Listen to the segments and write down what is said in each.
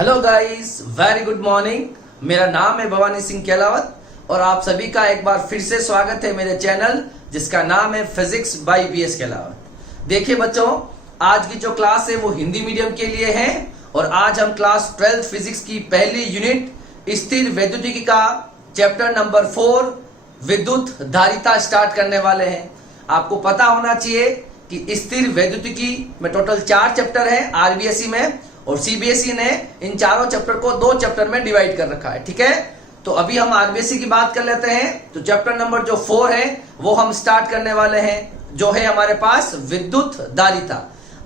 Hello guys, very good morning. मेरा नाम है भवानी सिंह केलावत और आप सभी का एक बार फिर से स्वागत है मेरे चैनल जिसका नाम है फिजिक्स बाय बीएस केलावत। देखिए बच्चों, आज की जो क्लास है वो हिंदी मीडियम के लिए है और आज हम क्लास 12 फिजिक्स की पहली यूनिट स्थिर वैद्युतिकी का चैप्टर नंबर 4 विद्युत धारिता स्टार्ट करने वाले हैं। आपको पता होना चाहिए कि स्थिर वैद्युतिकी में टोटल 4 चैप्टर है आरबीएसई में, और सीबीएसई ने इन चारों चैप्टर को 2 चैप्टर में डिवाइड कर रखा है। ठीक है, तो अभी हम आरबीएसई की बात कर लेते हैं। तो चैप्टर नंबर जो 4 है वो हम स्टार्ट करने वाले हैं, जो है हमारे पास विद्युत धारिता।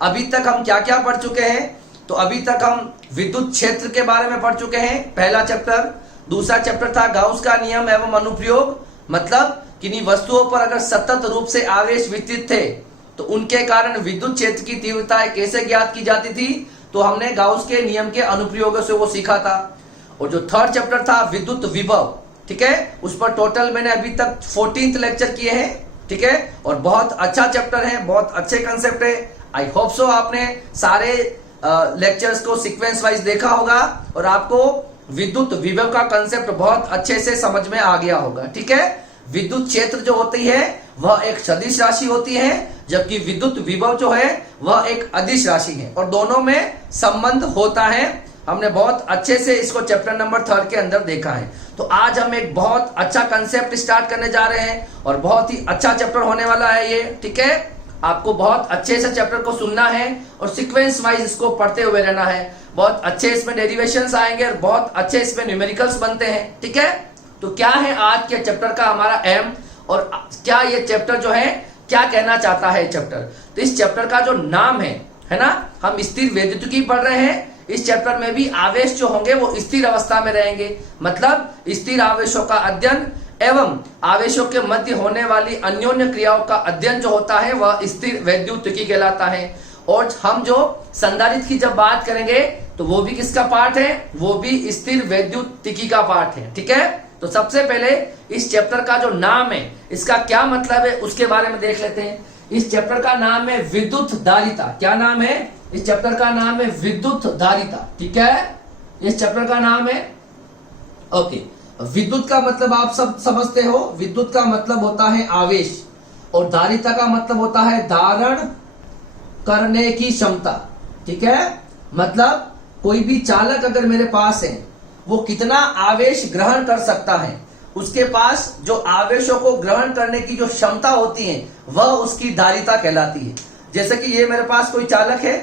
अभी तक हम क्या क्या पढ़ चुके हैं? तो अभी तक हम विद्युत क्षेत्र के बारे में पढ़ चुके हैं, पहला चैप्टर। दूसरा चैप्टर था गाउस का नियम एवं अनुप्रयोग, मतलब किन्हीं वस्तुओं पर अगर सतत रूप से आवेश वितरित थे तो उनके कारण विद्युत क्षेत्र की तीव्रता कैसे ज्ञात की जाती थी, तो हमने गाउस के नियम के अनुप्रयोगों से वो सीखा था। और जो थर्ड चैप्टर था विद्युत विभव, ठीक है, उस पर टोटल मैंने अभी तक 14th लेक्चर किए हैं। ठीक है, और बहुत अच्छा चैप्टर है, बहुत अच्छे कंसेप्ट है। आई होप सो आपने सारे लेक्चर्स को सीक्वेंस वाइज देखा होगा और आपको विद्युत विभव का कंसेप्ट बहुत अच्छे से समझ में आ गया होगा। ठीक है, विद्युत क्षेत्र जो होती है वह एक सदिश राशि होती है, जबकि विद्युत विभव जो है वह एक अदिश राशि है और दोनों में संबंध होता है। हमने बहुत अच्छे से इसको चैप्टर नंबर 3 के अंदर देखा है। तो आज हम एक बहुत अच्छा कंसेप्ट स्टार्ट करने जा रहे हैं और बहुत ही अच्छा चैप्टर होने वाला है ये। ठीक है, आपको बहुत अच्छे से चैप्टर को सुनना है और सीक्वेंस वाइज इसको पढ़ते हुए रहना है। बहुत अच्छे इसमें डेरिवेशंस आएंगे और बहुत अच्छे इसमें न्यूमेरिकल्स बनते हैं। ठीक है, तो क्या है आज के चैप्टर का हमारा एम और क्या ये चैप्टर जो है क्या कहना चाहता है चैप्टर? तो इस चैप्टर का जो नाम है ना, हम स्थिर वैद्युतिकी पढ़ रहे हैं। इस चैप्टर में भी आवेश जो होंगे वो स्थिर अवस्था में रहेंगे, मतलब स्थिर आवेशों का अध्ययन एवं आवेशों के मध्य होने वाली अन्योन्य क्रियाओं का अध्ययन जो होता है वह स्थिर वैद्युतिकी कहलाता है। और हम जो संधारित्र की जब बात करेंगे तो वो भी किसका पार्ट है? वो भी स्थिर वैद्युतिकी का पार्ट है। ठीक है, तो सबसे पहले इस चैप्टर का जो नाम है इसका क्या मतलब है उसके बारे में देख लेते हैं। इस चैप्टर का नाम है विद्युत धारिता। क्या नाम है? इस चैप्टर का नाम है विद्युत धारिता। ठीक है, इस चैप्टर का नाम है ओके। विद्युत का मतलब आप सब समझते हो, विद्युत का मतलब होता है आवेश और धारिता का मतलब होता है धारण करने की क्षमता। ठीक है, मतलब कोई भी चालक अगर मेरे पास है वो कितना आवेश ग्रहण कर सकता है, उसके पास जो आवेशों को ग्रहण करने की जो क्षमता होती है वह उसकी धारिता कहलाती है। जैसे कि ये मेरे पास कोई चालक है,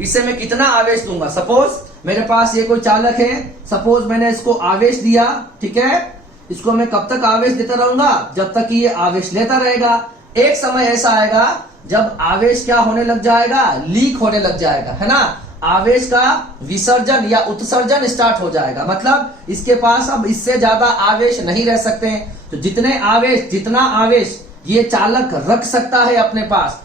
इसे मैं कितना आवेश दूंगा। सपोज मेरे पास ये कोई चालक है, सपोज मैंने इसको आवेश दिया। ठीक है, इसको मैं कब तक आवेश देता रहूंगा? जब तक कि ये आवेश लेता रहेगा। एक समय ऐसा आएगा जब आवेश क्या होने लग जाएगा? लीक होने लग जाएगा, है ना। आवेश का विसर्जन या उत्सर्जन स्टार्ट हो जाएगा, मतलब इसके पास अब इससे ज्यादा आवेश नहीं रह सकते हैं। तो जितना आवेश ये चालक रख सकता है अपने पास,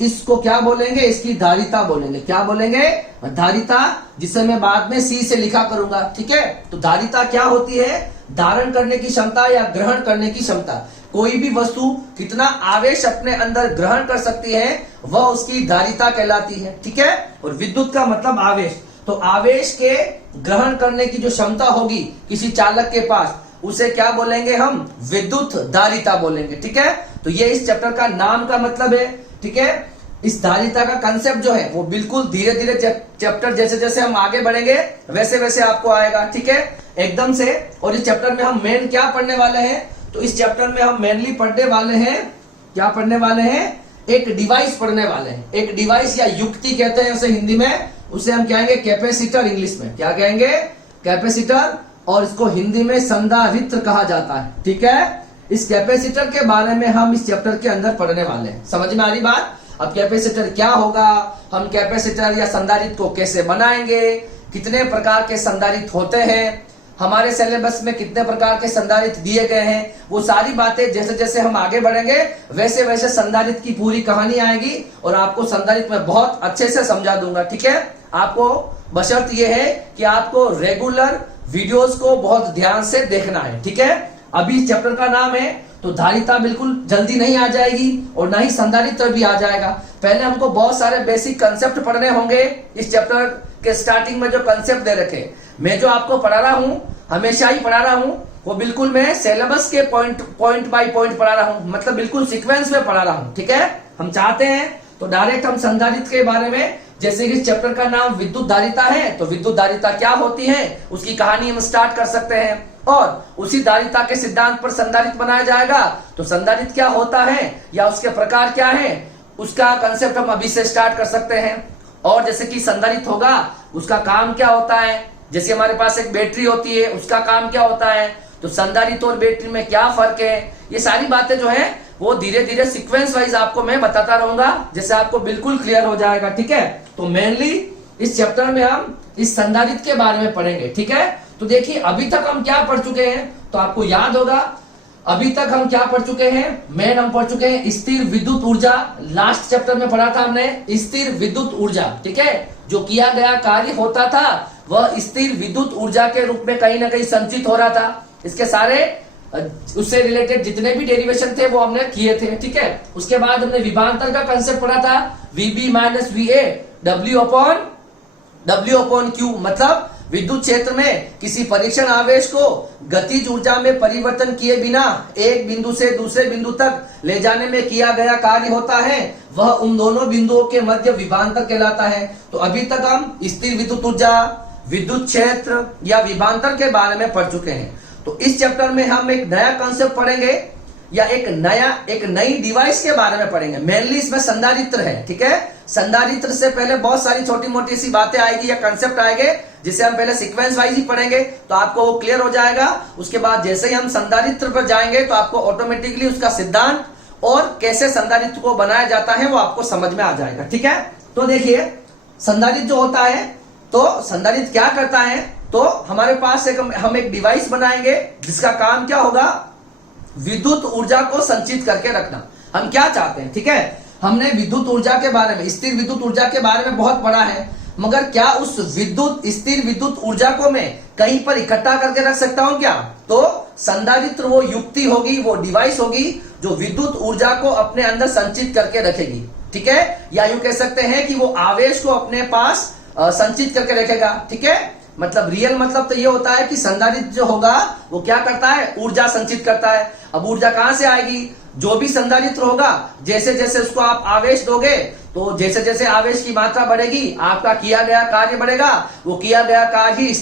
इसको क्या बोलेंगे? इसकी धारिता बोलेंगे। क्या बोलेंगे? धारिता, जिसे मैं बाद में सी से लिखा करूंगा। ठीक है, तो धारिता क्या होती है? धारण करने की क्षमता या ग्रहण करने की क्षमता। कोई भी वस्तु कितना आवेश अपने अंदर ग्रहण कर सकती है वह उसकी धारिता कहलाती है। ठीक है, और विद्युत का मतलब आवेश। तो आवेश के ग्रहण करने की जो क्षमता होगी किसी चालक के पास, उसे क्या बोलेंगे हम? विद्युत धारिता बोलेंगे। ठीक है, तो ये इस चैप्टर का नाम का मतलब है। ठीक है, इस धारिता का कंसेप्ट जो है वो बिल्कुल धीरे धीरे चैप्टर जैसे जैसे हम आगे बढ़ेंगे वैसे वैसे आपको आएगा। ठीक है, एकदम से। और इस चैप्टर में हम मेन क्या पढ़ने वाले हैं? तो इस चैप्टर में हम मेनली पढ़ने वाले हैं, क्या पढ़ने वाले हैं? एक डिवाइस पढ़ने वाले हैं। एक डिवाइस या युक्ति कहते हैं उसे हिंदी में, उसे हम कहेंगे कैपेसिटर। इंग्लिश में क्या कहेंगे? कैपेसिटर। और इसको हिंदी में संधारित्र कहा जाता है। ठीक है, इस कैपेसिटर के बारे में हम इस चैप्टर के अंदर पढ़ने वाले हैं। समझ में आ रही बात? अब कैपेसिटर क्या होगा, हम कैपेसिटर या संधारित्र को कैसे बनाएंगे, कितने प्रकार के संधारित्र होते हैं, हमारे सिलेबस में कितने प्रकार के संधारित्र दिए गए हैं, वो सारी बातें जैसे जैसे हम आगे बढ़ेंगे वैसे वैसे संधारित्र की पूरी कहानी आएगी और आपको संधारित्र में बहुत अच्छे से समझा दूंगा। ठीक है, आपको बशर्त ये है कि आपको रेगुलर वीडियोस को बहुत ध्यान से देखना है। ठीक है, अभी चैप्टर का नाम है तो धारिता बिल्कुल जल्दी नहीं आ जाएगी और ना ही संधारित्र भी आ जाएगा। पहले हमको बहुत सारे बेसिक कंसेप्ट पढ़ने होंगे इस चैप्टर के स्टार्टिंग में जो कंसेप्ट दे रखे, मैं जो आपको पढ़ा रहा हूं, हमेशा ही पढ़ा रहा हूं, वो बिल्कुल मैं सिलेबस के पॉइंट बाय पॉइंट पढ़ा रहा हूं, मतलब बिल्कुल सीक्वेंस में पढ़ा रहा हूं। ठीक है, हम चाहते हैं तो डायरेक्ट हम संधारित्र के बारे में, जैसे कि इस चैप्टर का नाम विद्युत धारिता है, तो विद्युत धारिता क्या होती है उसकी कहानी हम स्टार्ट कर सकते हैं, और उसी धारिता के सिद्धांत पर संधारित्र बनाया जाएगा। तो संधारित्र क्या होता है या उसके प्रकार क्या है, उसका कंसेप्ट हम अभी से स्टार्ट कर सकते हैं। और जैसे कि संधारित्र होगा, उसका काम क्या होता है, जैसे हमारे पास एक बैटरी होती है, उसका काम क्या होता है, तो संधारित्र और बैटरी में क्या फर्क है, ये सारी बातें जो है वो धीरे धीरे सीक्वेंस वाइज आपको मैं बताता रहूंगा, जैसे आपको बिल्कुल क्लियर हो जाएगा। ठीक है, तो मेनली इस चैप्टर में हम इस संधारित्र के बारे में पढ़ेंगे। ठीक है, तो देखिए अभी तक हम क्या पढ़ चुके हैं, तो आपको याद होगा अभी तक हम क्या पढ़ चुके हैं, मेन हम पढ़ चुके हैं स्थिर विद्युत ऊर्जा। लास्ट चैप्टर में पढ़ा था हमने स्थिर विद्युत ऊर्जा। ठीक है, जो किया गया कार्य होता था वह स्थिर विद्युत ऊर्जा के रूप में कहीं ना कहीं संचित हो रहा था। इसके सारे उससे रिलेटेड जितने भी डेरिवेशन थे वो हमने किए थे। ठीक है, उसके बाद हमने विभवांतर का कंसेप्ट पढ़ा था, VB minus VA W upon Q, मतलब विद्युत क्षेत्र में किसी परीक्षण आवेश को गतिज ऊर्जा में परिवर्तन किए बिना एक बिंदु से दूसरे बिंदु तक ले जाने में किया गया कार्य होता है, वह उन दोनों बिंदुओं के मध्य विभवांतर कहलाता है। तो अभी तक हम स्थिर विद्युत ऊर्जा, विद्युत क्षेत्र या विभवांतर के बारे में पढ़ चुके हैं। तो इस चैप्टर में हम एक नया कॉन्सेप्ट पढ़ेंगे या एक नई डिवाइस के बारे में पढ़ेंगे। मेनली इसमें संधारित्र है। ठीक है, संधारित्र से पहले बहुत सारी छोटी मोटी सी बातें आएगी या कंसेप्ट आएंगे, जिसे हम पहले सीक्वेंस वाइज ही पढ़ेंगे, तो आपको वो क्लियर हो जाएगा। उसके बाद जैसे ही हम संधारित्र पर जाएंगे तो आपको ऑटोमेटिकली उसका सिद्धांत और कैसे संधारित्र को बनाया जाता है वो आपको समझ में आ जाएगा। ठीक है, तो देखिए संधारित्र जो होता है, तो संधारित्र क्या करता है, तो हमारे पास हम एक डिवाइस बनाएंगे जिसका काम क्या होगा, विद्युत ऊर्जा को संचित करके रखना। हम क्या चाहते हैं, ठीक है, हमने विद्युत ऊर्जा के बारे में, स्थिर विद्युत ऊर्जा के बारे में बहुत पढ़ा है, मगर क्या उस स्थिर विद्युत ऊर्जा को मैं कहीं पर इकट्ठा करके रख सकता हूं क्या, तो संधारित्र वो युक्ति होगी, वो डिवाइस होगी जो विद्युत ऊर्जा को अपने अंदर संचित करके रखेगी। ठीक है, या यूं कह सकते हैं कि वो आवेश को अपने पास संचित करके रखेगा। ठीक है, मतलब रियल मतलब तो ये होता है कि संधारित्र जो होगा वो क्या करता है, ऊर्जा संचित करता है। अब ऊर्जा कहां से आएगी, जो भी संधारित्र होगा जैसे जैसे उसको आप आवेश दोगे, तो जैसे जैसे आवेश की मात्रा बढ़ेगी आपका किया गया कार्य बढ़ेगा, वो किया गया कार्य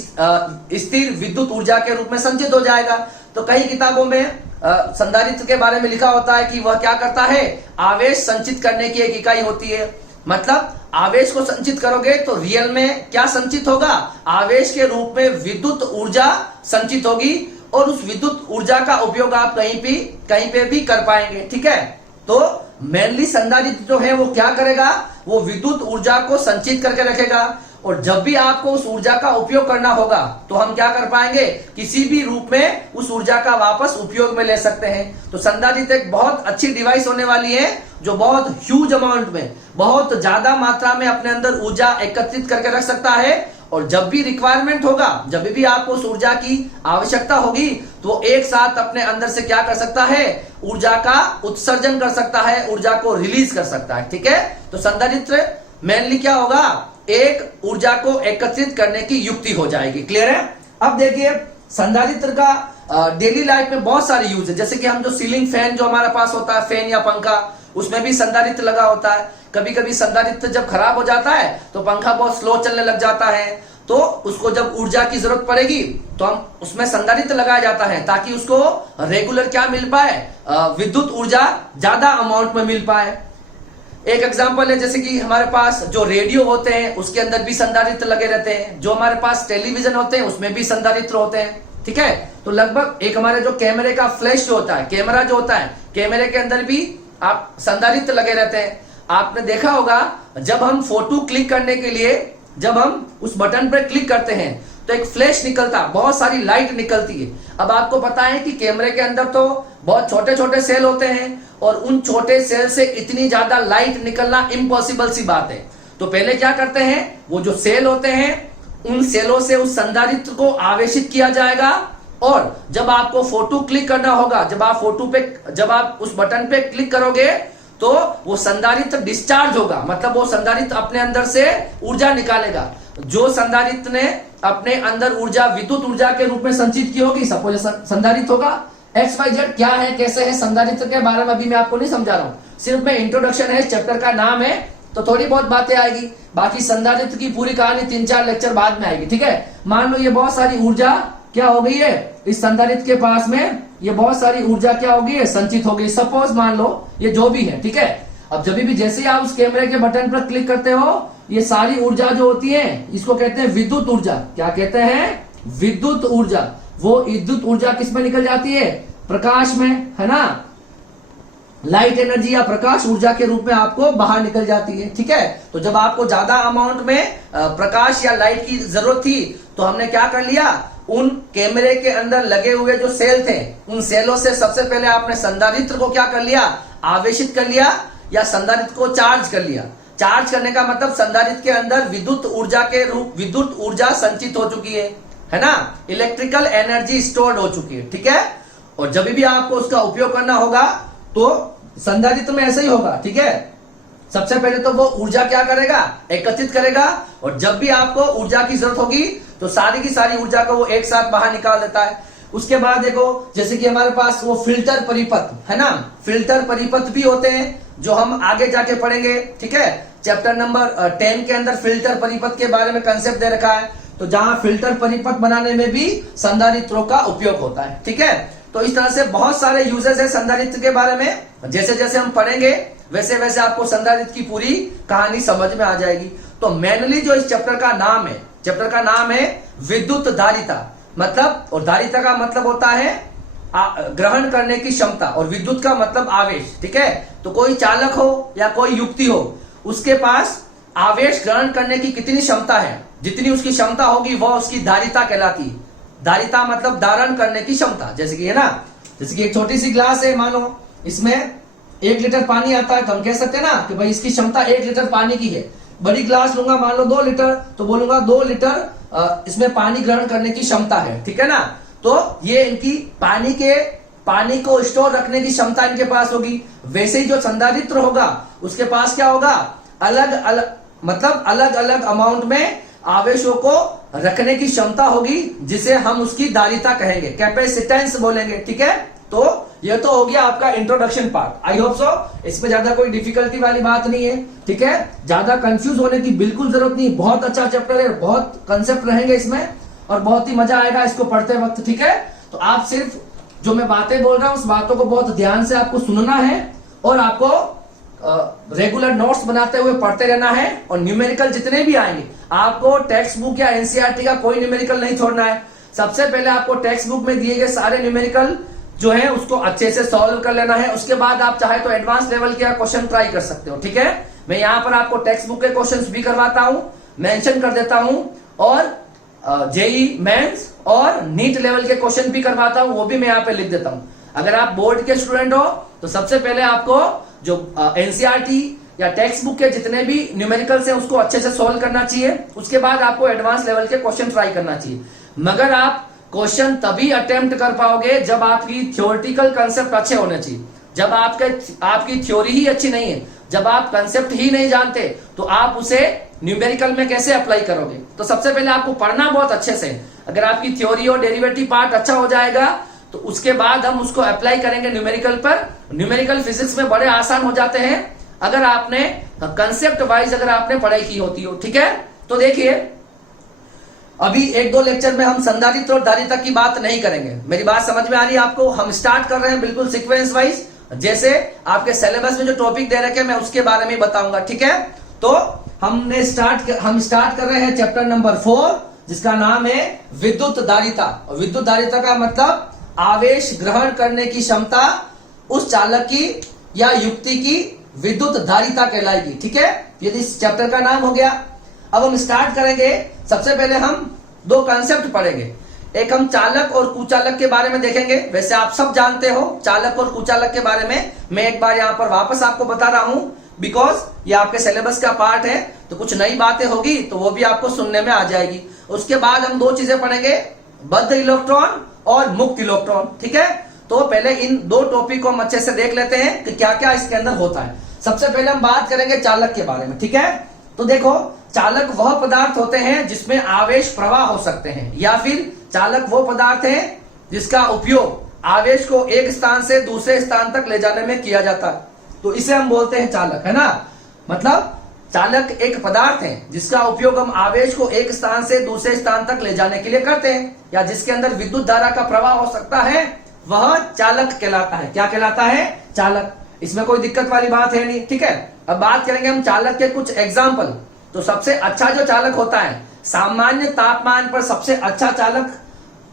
स्थिर विद्युत ऊर्जा के रूप में संचित हो जाएगा। तो कई किताबों में संधारित्र के बारे में लिखा होता है कि वह क्या करता है, आवेश संचित करने की एक इकाई होती है। मतलब आवेश को संचित करोगे तो रियल में क्या संचित होगा, आवेश के रूप में विद्युत ऊर्जा संचित होगी, और उस विद्युत ऊर्जा का उपयोग आप कहीं पे भी कर पाएंगे। ठीक है, तो मेनली संधारित्र जो है वो क्या करेगा, वो विद्युत ऊर्जा को संचित करके रखेगा, और जब भी आपको उस ऊर्जा का उपयोग करना होगा तो हम क्या कर पाएंगे, किसी भी रूप में उस ऊर्जा का वापस उपयोग में ले सकते हैं। तो संधारित्र एक बहुत अच्छी डिवाइस होने वाली है जो बहुत ह्यूज अमाउंट में, बहुत ज्यादा मात्रा में अपने अंदर ऊर्जा एकत्रित करके रख सकता है, और जब भी रिक्वायरमेंट होगा, जब भी आपको उस ऊर्जा की आवश्यकता होगी, तो एक साथ अपने अंदर से क्या कर सकता है, ऊर्जा का उत्सर्जन कर सकता है, ऊर्जा को रिलीज कर सकता है। ठीक है, तो संधारित्र मेनली क्या होगा, एक ऊर्जा को एकत्रित करने की युक्ति हो जाएगी। क्लियर है। अब देखिए संधारित्र का डेली लाइफ में बहुत सारे यूज है, जैसे कि हम जो सीलिंग फैन जो हमारे पास होता है, फैन या पंखा, उसमें भी संधारित्र लगा होता है। कभी कभी संधारित्र जब खराब हो जाता है तो पंखा बहुत स्लो चलने लग जाता है, तो उसको जब ऊर्जा की जरूरत पड़ेगी तो हम उसमें संधारित्र लगाया जाता है, ताकि उसको रेगुलर क्या मिल पाए, विद्युत ऊर्जा ज्यादा अमाउंट में मिल पाए। एक एग्जांपल है, जैसे कि हमारे पास जो रेडियो होते हैं उसके अंदर भी संधारित्र लगे रहते हैं, जो हमारे पास टेलीविजन होते हैं उसमें भी संधारित्र होते हैं। ठीक है, तो लगभग एक हमारे जो कैमरे का फ्लैश जो होता है, कैमरा जो होता है, कैमरे के अंदर भी आप संधारित्र लगे रहते हैं। आपने देखा होगा जब हम फोटो क्लिक करने के लिए जब हम उस बटन पर क्लिक करते हैं तो एक फ्लैश निकलता, बहुत सारी लाइट निकलती है। अब आपको पता है कि कैमरे के अंदर तो बहुत छोटे छोटे सेल होते हैं, और उन छोटे सेल से इतनी ज्यादा लाइट निकलना इम्पॉसिबल सी बात है। तो पहले क्या करते हैं, वो जो सेल होते हैं उन सेलों से उस संधारित्र को आवेशित किया जाएगा, और जब आपको फोटो क्लिक करना होगा, जब आप उस बटन पे क्लिक करोगे तो वो संधारित्र डिस्चार्ज होगा, मतलब वो संधारित्र अपने अंदर से ऊर्जा निकालेगा, जो संधारित्र ने अपने अंदर ऊर्जा विद्युत ऊर्जा के रूप में संचित की होगी, सपोज संधारित्र होगा XYZ। क्या है, कैसे है संधारित्र के बारे में अभी मैं आपको नहीं समझा रहा हूं, सिर्फ मैं इंट्रोडक्शन है, चैप्टर का नाम है, तो थोड़ी बहुत बातें आएगी। बाकी संधारित्र की पूरी कहानी 3-4 लेक्चर बाद में आएगी, ठीक है। मान लो ये बहुत सारी ऊर्जा क्या हो गई है इस संधारित्र के पास में, ये बहुत सारी ऊर्जा क्या हो गई है, संचित हो गई। सपोज मान लो ये जो भी है, ठीक है। अब जब भी जैसे ही आप उस कैमरे के बटन पर क्लिक करते हो, ये सारी ऊर्जा जो होती है इसको कहते हैं विद्युत ऊर्जा। क्या कहते हैं, विद्युत ऊर्जा। वो विद्युत ऊर्जा किस में निकल जाती है, प्रकाश में, है ना। लाइट एनर्जी या प्रकाश ऊर्जा के रूप में आपको बाहर निकल जाती है, ठीक है। तो जब आपको ज्यादा अमाउंट में प्रकाश या लाइट की जरूरत थी, तो हमने क्या कर लिया, उन कैमरे के अंदर लगे हुए जो सेल थे, उन सेलों से सबसे पहले आपने संधारित्र को क्या कर लिया, आवेशित कर लिया, या संधारित्र को चार्ज कर लिया। चार्ज करने का मतलब संधारित्र के अंदर विद्युत ऊर्जा के रूप विद्युत ऊर्जा संचित हो चुकी है ना, इलेक्ट्रिकल एनर्जी स्टोर्ड हो चुकी है, ठीक है। और जब भी आपको उसका उपयोग करना होगा तो संधारित्र में ऐसा ही होगा, ठीक है। सबसे पहले तो वो ऊर्जा क्या करेगा, एकत्रित करेगा, और जब भी आपको ऊर्जा की जरूरत होगी तो सारी की सारी ऊर्जा को वो एक साथ बाहर निकाल देता है। उसके बाद देखो, जैसे कि हमारे पास वो फिल्टर परिपथ है ना, फिल्टर परिपथ भी होते हैं जो हम आगे जाके पढ़ेंगे, ठीक है। चैप्टर नंबर 10 के अंदर फिल्टर परिपथ के बारे में कंसेप्ट दे रखा है, तो जहां फिल्टर परिपथ बनाने में भी संधारित्रों का उपयोग होता है, ठीक है। तो इस तरह से बहुत सारे यूजेस है संधारित्र के बारे में। जैसे जैसे हम पढ़ेंगे वैसे वैसे आपको संधारित्र की पूरी कहानी समझ में आ जाएगी। तो मेनली जो इस चैप्टर का नाम है, चैप्टर का नाम है विद्युत धारिता। मतलब, और धारिता का मतलब होता है ग्रहण करने की क्षमता, और विद्युत का मतलब आवेश, ठीक है। तो कोई चालक हो या कोई युक्ति हो, उसके पास आवेश ग्रहण करने की कितनी क्षमता है, जितनी उसकी क्षमता होगी वह उसकी धारिता कहलाती है। धारिता मतलब धारण करने की क्षमता। जैसे कि है ना, जैसे कि एक छोटी सी ग्लास है, मानो इसमें 1 लीटर पानी आता है, तो हम कह सकते हैं ना कि भाई इसकी क्षमता 1 लीटर पानी की है। बड़ी ग्लास लूंगा, मान लो 2 लीटर, तो बोलूंगा 2 लीटर इसमें पानी ग्रहण करने की क्षमता है, ठीक है ना। तो ये इनकी पानी को स्टोर रखने की क्षमता इनके पास होगी। वैसे ही जो संधारित्र होगा उसके पास क्या होगा, अलग अलग अमाउंट में आवेशों को रखने की क्षमता होगी, जिसे हम उसकी धारिता कहेंगे, कैपेसिटेंस बोलेंगे, ठीक है। तो ये तो हो गया आपका introduction part. I hope so इसमें ज्यादा कोई डिफिकल्टी वाली बात नहीं है, ठीक है। ज्यादा कंफ्यूज होने की बिल्कुल जरूरत नहीं, बहुत अच्छा चैप्टर है, बहुत कंसेप्ट रहेंगे इसमें और बहुत ही मजा आएगा इसको पढ़ते वक्त, ठीक है। तो आप सिर्फ जो मैं बातें बोल रहा हूं उस बातों को बहुत ध्यान से आपको सुनना है, और आपको रेगुलर नोट्स बनाते हुए पढ़ते रहना है। और न्यूमेरिकल जितने भी आएंगे, आपको टेक्स्ट बुक या एनसीईआरटी का कोई न्यूमेरिकल नहीं छोड़ना है। सबसे पहले आपको टेक्स्ट बुक में दिए गए सारे न्यूमेरिकल जो है उसको अच्छे से सॉल्व कर लेना है। उसके बाद आप चाहे तो एडवांस लेवल के क्वेश्चन ट्राई कर सकते हो, ठीक है। मैं यहाँ पर आपको टेक्स्ट बुक के क्वेश्चन भी करवाता हूँ, मेंशन कर देता हूँ, और जेई मेंस और नीट लेवल के क्वेश्चन भी करवाता हूँ, वो भी मैं यहाँ पे लिख देता हूँ। अगर आप बोर्ड के स्टूडेंट हो तो सबसे पहले आपको जो एनसीईआरटी या टेक्स्ट बुक के जितने भी न्यूमेरिकल्स हैं उसको अच्छे से सॉल्व करना चाहिए। उसके बाद आपको एडवांस लेवल के क्वेश्चन ट्राई करना चाहिए। मगर आप क्वेश्चन तभी अटेम्प्ट कर पाओगे जब आपकी थ्योरेटिकल कंसेप्ट अच्छे होने चाहिए। जब आपकी थ्योरी ही अच्छी नहीं है, जब आप कंसेप्ट ही नहीं जानते, तो आप उसे न्यूमेरिकल में कैसे अप्लाई करोगे। तो सबसे पहले आपको पढ़ना बहुत अच्छे से। अगर आपकी थ्योरी और डेरिवेटिव पार्ट अच्छा हो जाएगा तो उसके बाद हम उसको अप्लाई करेंगे न्यूमेरिकल पर। न्यूमेरिकल फिजिक्स में बड़े आसान हो जाते हैं अगर आपने कंसेप्ट वाइज अगर आपने पढ़ाई की होती हो, ठीक है। तो देखिए, अभी 1-2 लेक्चर में हम संधारित्र और धारिता की बात नहीं करेंगे। मेरी बात समझ में आ रही है आपको। हम स्टार्ट कर रहे हैं बिल्कुल सीक्वेंस वाइज, जैसे आपके सिलेबस में जो टॉपिक दे रखे हैं मैं उसके बारे में बताऊंगा, ठीक है। तो हम स्टार्ट कर रहे हैं चैप्टर नंबर 4, जिसका नाम है विद्युत धारिता। और विद्युत धारिता का मतलब आवेश ग्रहण करने की क्षमता उस चालक की या युक्ति की विद्युत धारिता कहलाएगी, ठीक है। ये इस चैप्टर का नाम हो गया। अब हम स्टार्ट करेंगे। सबसे पहले हम 2 कॉन्सेप्ट पढ़ेंगे। एक हम चालक और कुचालक के बारे में देखेंगे। वैसे आप सब जानते हो चालक और कुचालक के बारे में, मैं एक बार यहाँ पर वापस आपको बता रहा हूं, बिकॉज ये आपके सिलेबस का पार्ट है, तो कुछ नई बातें होगी तो वो भी आपको सुनने में आ जाएगी। उसके बाद हम 2 चीजें पढ़ेंगे, बद्ध इलेक्ट्रॉन और मुक्त इलेक्ट्रॉन, ठीक है। तो पहले इन 2 टॉपिक को हम अच्छे से देख लेते हैं कि क्या क्या इसके अंदर होता है। सबसे पहले हम बात करेंगे चालक के बारे में, ठीक है। तो देखो, चालक वह पदार्थ होते हैं जिसमें आवेश प्रवाह हो सकते हैं, या फिर चालक वो पदार्थ है जिसका उपयोग आवेश को एक स्थान से दूसरे स्थान तक ले जाने में किया जाता है, तो इसे हम बोलते हैं चालक, है ना। मतलब चालक एक पदार्थ है जिसका उपयोग हम आवेश को एक स्थान से दूसरे स्थान तक ले जाने के लिए करते हैं, या जिसके अंदर विद्युत धारा का प्रवाह हो सकता है, वह चालक कहलाता है। क्या कहलाता है? चालक। इसमें कोई दिक्कत वाली बात है नहीं, ठीक है। अब बात करेंगे हम चालक के कुछ एग्जाम्पल। तो सबसे अच्छा जो चालक होता है, सामान्य तापमान पर सबसे अच्छा चालक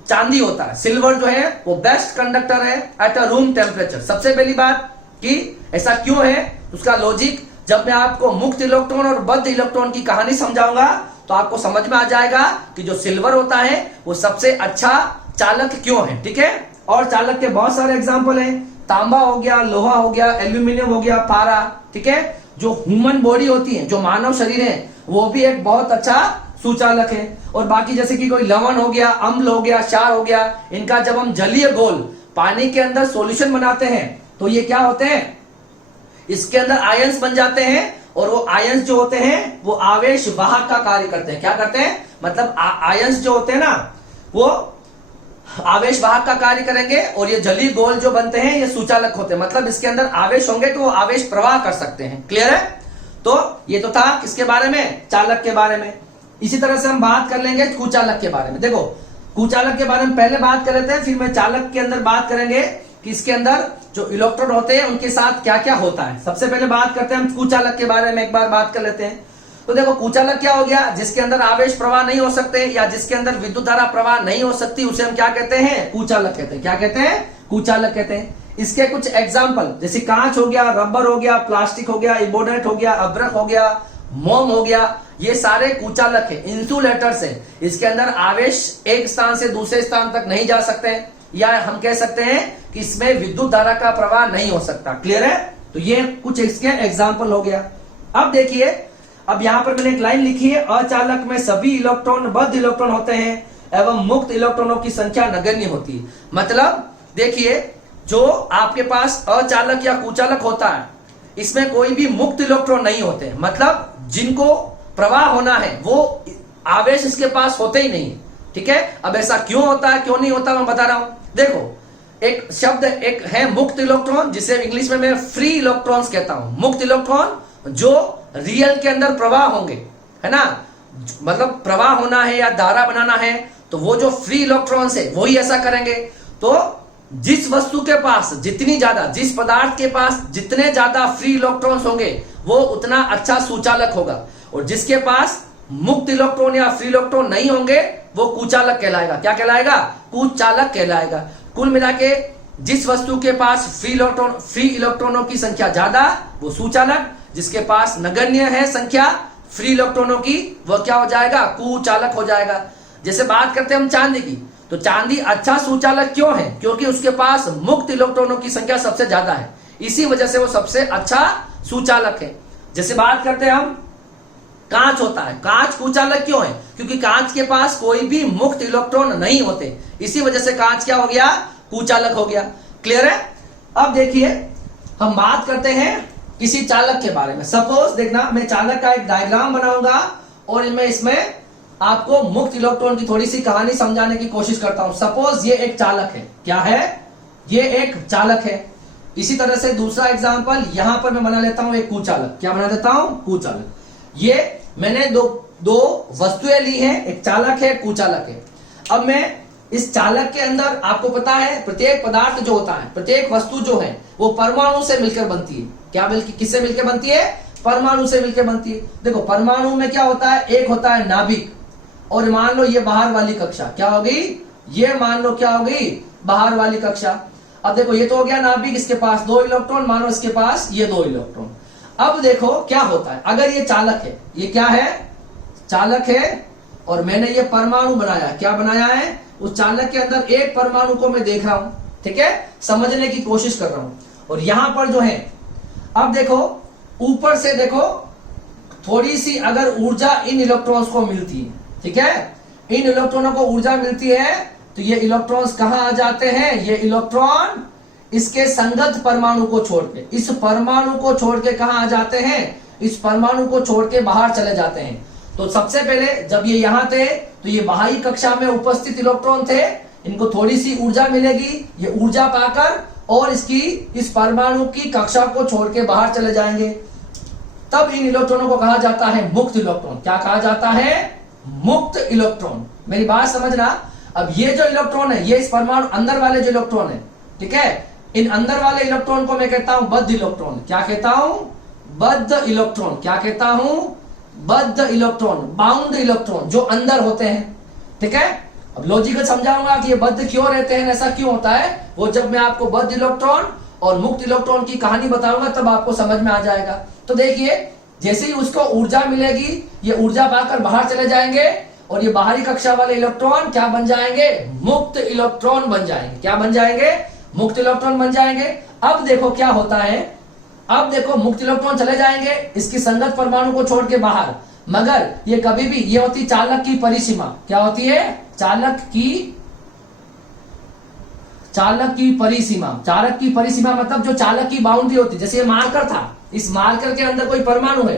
चांदी होता है। सिल्वर जो है वो बेस्ट कंडक्टर है एट अ रूम टेम्परेचर। सबसे पहली बात कि ऐसा क्यों है, उसका लॉजिक जब मैं आपको मुक्त इलेक्ट्रॉन और बद्ध इलेक्ट्रॉन की कहानी समझाऊंगा तो आपको समझ में आ जाएगा कि जो सिल्वर होता है वो सबसे अच्छा चालक क्यों है, ठीक है। और चालक के बहुत सारे एग्जाम्पल हैं। तांबा हो गया, लोहा हो गया, एल्यूमिनियम हो गया, पारा, ठीक है। जो ह्यूमन बॉडी होती है, जो मानव शरीर है, वो भी एक बहुत अच्छा सुचालक है। और बाकी जैसे कि कोई लवण हो गया, अम्ल हो गया, क्षार हो गया, इनका जब हम जलीय घोल पानी के अंदर सॉल्यूशन बनाते हैं तो ये क्या होते हैं, इसके अंदर आयंस बन जाते हैं, और वो आयंस जो होते हैं वो आवेश वाहक का कार्य करते हैं। क्या करते हैं? मतलब आयंस जो होते हैं ना, वो आवेश वाहक का कार्य करेंगे, और ये जलीय गोल जो बनते हैं ये सुचालक होते हैं। मतलब इसके अंदर आवेश होंगे तो वो आवेश प्रवाह कर सकते हैं। क्लियर है? तो ये तो था किसके बारे में? चालक के बारे में। इसी तरह से हम बात कर लेंगे कुचालक के बारे में। देखो, कुचालक के बारे में पहले बात कर लेते हैं, फिर मैं चालक के अंदर बात करेंगे कि इसके अंदर जो इलेक्ट्रॉन होते हैं उनके साथ क्या क्या होता है। सबसे पहले बात करते हैं हम कुचालक के बारे में, एक बार बात कर लेते हैं। तो देखो, कुचालक क्या हो गया? जिसके अंदर आवेश प्रवाह नहीं हो सकते, या जिसके अंदर विद्युत धारा प्रवाह नहीं हो सकती, उसे हम क्या कहते हैं? कुचालक कहते हैं। क्या कहते हैं? कुचालक कहते हैं। इसके कुछ एग्जाम्पल, जैसे कांच हो गया, रबर हो गया, प्लास्टिक हो गया, इबोनेट हो गया, अब्रक हो गया, मोम हो गया, ये सारे कुचालक है, इंसुलेटर्स है। इसके अंदर आवेश एक स्थान से दूसरे स्थान तक नहीं जा सकते, या हम कह सकते हैं कि इसमें विद्युत धारा का प्रवाह नहीं हो सकता। क्लियर है? तो ये कुछ इसके एग्जाम्पल हो गया। अब देखिए, अब यहां पर मैंने एक लाइन लिखी है, अचालक में सभी इलेक्ट्रॉन बद्ध इलेक्ट्रॉन होते हैं एवं मुक्त इलेक्ट्रॉनों की संख्या नगण्य होती है। मतलब देखिए, जो आपके पास अचालक या कुचालक होता है, इसमें कोई भी मुक्त इलेक्ट्रॉन नहीं होते। मतलब जिनको प्रवाह होना है वो आवेश इसके पास होते ही नहीं, ठीक है। अब ऐसा क्यों होता है, क्यों नहीं होता, मैं बता रहा हूं। देखो, एक शब्द एक है मुक्त इलेक्ट्रॉन, जिसे इंग्लिश में मैं फ्री इलेक्ट्रॉन्स कहता हूं। मुक्त इलेक्ट्रॉन जो रियल के अंदर प्रवाह होंगे, है ना, मतलब प्रवाह होना है या धारा बनाना है, तो वो जो फ्री इलेक्ट्रॉन्स है वही ऐसा करेंगे। तो जिस वस्तु के पास जितनी ज्यादा, जिस पदार्थ के पास जितने ज्यादा फ्री इलेक्ट्रॉन्स होंगे वो उतना अच्छा सुचालक होगा, और जिसके पास मुक्त इलेक्ट्रॉन या फ्री इलेक्ट्रॉन नहीं होंगे वो कुचालक कहलाएगा। क्या कहलाएगा? कुचालक कहलाएगा। कुल मिला के जिस वस्तु के पास फ्री इलेक्ट्रॉनों की संख्या ज्यादा वो सुचालक, जिसके पास नगण्य है संख्या फ्री इलेक्ट्रॉनों की, वह क्या हो जाएगा? कुचालक हो जाएगा। जैसे बात करते हैं हम चांदी की, तो चांदी अच्छा सुचालक क्यों है? क्योंकि उसके पास मुक्त इलेक्ट्रॉनों की संख्या सबसे ज्यादा है, इसी वजह से वो सबसे अच्छा सुचालक है। जैसे बात करते हैं हम कांच होता है, कांच कुचालक क्यों है? क्योंकि कांच के पास कोई भी मुक्त इलेक्ट्रॉन नहीं होते, इसी वजह से कांच क्या हो गया? कुचालक हो गया। क्लियर है? अब देखिए, हम बात करते हैं किसी चालक के बारे में। सपोज देखना, मैं चालक का एक डायग्राम बनाऊंगा और मैं इसमें आपको मुक्त इलेक्ट्रॉन की थोड़ी सी कहानी समझाने की कोशिश करता हूं। सपोज ये एक चालक है। क्या है? ये एक चालक है। इसी तरह से दूसरा एग्जांपल यहां पर मैं बना लेता हूं एक कुचालक। क्या बना देता हूं? कुचालक। ये मैंने दो वस्तुएं ली हैं, एक चालक है, कुचालक है। अब मैं इस चालक के अंदर, आपको पता है प्रत्येक पदार्थ जो होता है, प्रत्येक वस्तु जो है वो परमाणु से मिलकर बनती है। क्या किससे मिलकर बनती है? परमाणु से मिलकर बनती है। देखो, परमाणु में क्या होता है? एक होता है नाभिक, और मान लो ये बाहर वाली कक्षा क्या होगी? ये मान लो क्या होगी? बाहर वाली कक्षा। अब देखो, ये तो हो गया नाभिक, इसके पास 2 इलेक्ट्रॉन, मानो इसके पास ये 2 इलेक्ट्रॉन। अब देखो क्या होता है, अगर ये चालक है, ये क्या है? चालक है, और मैंने ये परमाणु बनाया। क्या बनाया है? उस चालक के अंदर एक परमाणु को मैं देख रहा हूं, ठीक है, समझने की कोशिश कर रहा हूं। और यहां पर जो है, अब देखो ऊपर से देखो, थोड़ी सी अगर ऊर्जा इन इलेक्ट्रॉन्स को मिलती है, ठीक है, इन इलेक्ट्रॉनों को ऊर्जा मिलती है, तो ये इलेक्ट्रॉन्स कहां आ जाते हैं? ये इलेक्ट्रॉन इसके संगत परमाणु को छोड़ के, इस परमाणु को छोड़ के कहां आ जाते हैं? इस परमाणु को छोड़ के बाहर चले जाते हैं। तो सबसे पहले जब ये यहाँ थे तो ये बाहरी कक्षा में उपस्थित इलेक्ट्रॉन थे, इनको थोड़ी सी ऊर्जा मिलेगी, ये ऊर्जा पाकर और इस परमाणु की कक्षा को छोड़ के बाहर चले जाएंगे। तब इन इलेक्ट्रॉनों को कहा जाता है मुक्त इलेक्ट्रॉन। क्या कहा जाता है? मुक्त इलेक्ट्रॉन। मेरी बात समझना। अब ये जो इलेक्ट्रॉन है, ये इस परमाणु अंदर वाले जो इलेक्ट्रॉन है, ठीक है, इन अंदर वाले इलेक्ट्रॉन को मैं कहता हूं बद्ध इलेक्ट्रॉन। क्या कहता हूं? बद्ध इलेक्ट्रॉन। क्या कहता हूं? बद्ध इलेक्ट्रॉन, बाउंड इलेक्ट्रॉन, जो अंदर होते हैं। ठीक है, अब लॉजिकल समझाऊंगा कि ये बद्ध क्यों रहते हैं, ऐसा क्यों होता है, वो जब मैं आपको बद्ध इलेक्ट्रॉन और मुक्त इलेक्ट्रॉन की कहानी बताऊंगा तब आपको समझ में आ जाएगा। तो देखिए, जैसे ही उसको ऊर्जा मिलेगी, ये ऊर्जा पाकर बाहर चले जाएंगे और ये बाहरी कक्षा वाले इलेक्ट्रॉन क्या बन जाएंगे? मुक्त इलेक्ट्रॉन बन जाएंगे। क्या बन जाएंगे? मुक्त इलेक्ट्रॉन बन जाएंगे। अब देखो क्या होता है, अब देखो मुक्त इलेक्ट्रॉन चले जाएंगे इसकी संगत परमाणु को छोड़ के बाहर, मगर ये कभी भी, ये होती चालक की परिसीमा। क्या होती है? चालक की परिसीमा। चालक की परिसीमा मतलब जो चालक की बाउंड्री होती है। जैसे ये मार्कर था, इस मार्कर के अंदर कोई परमाणु है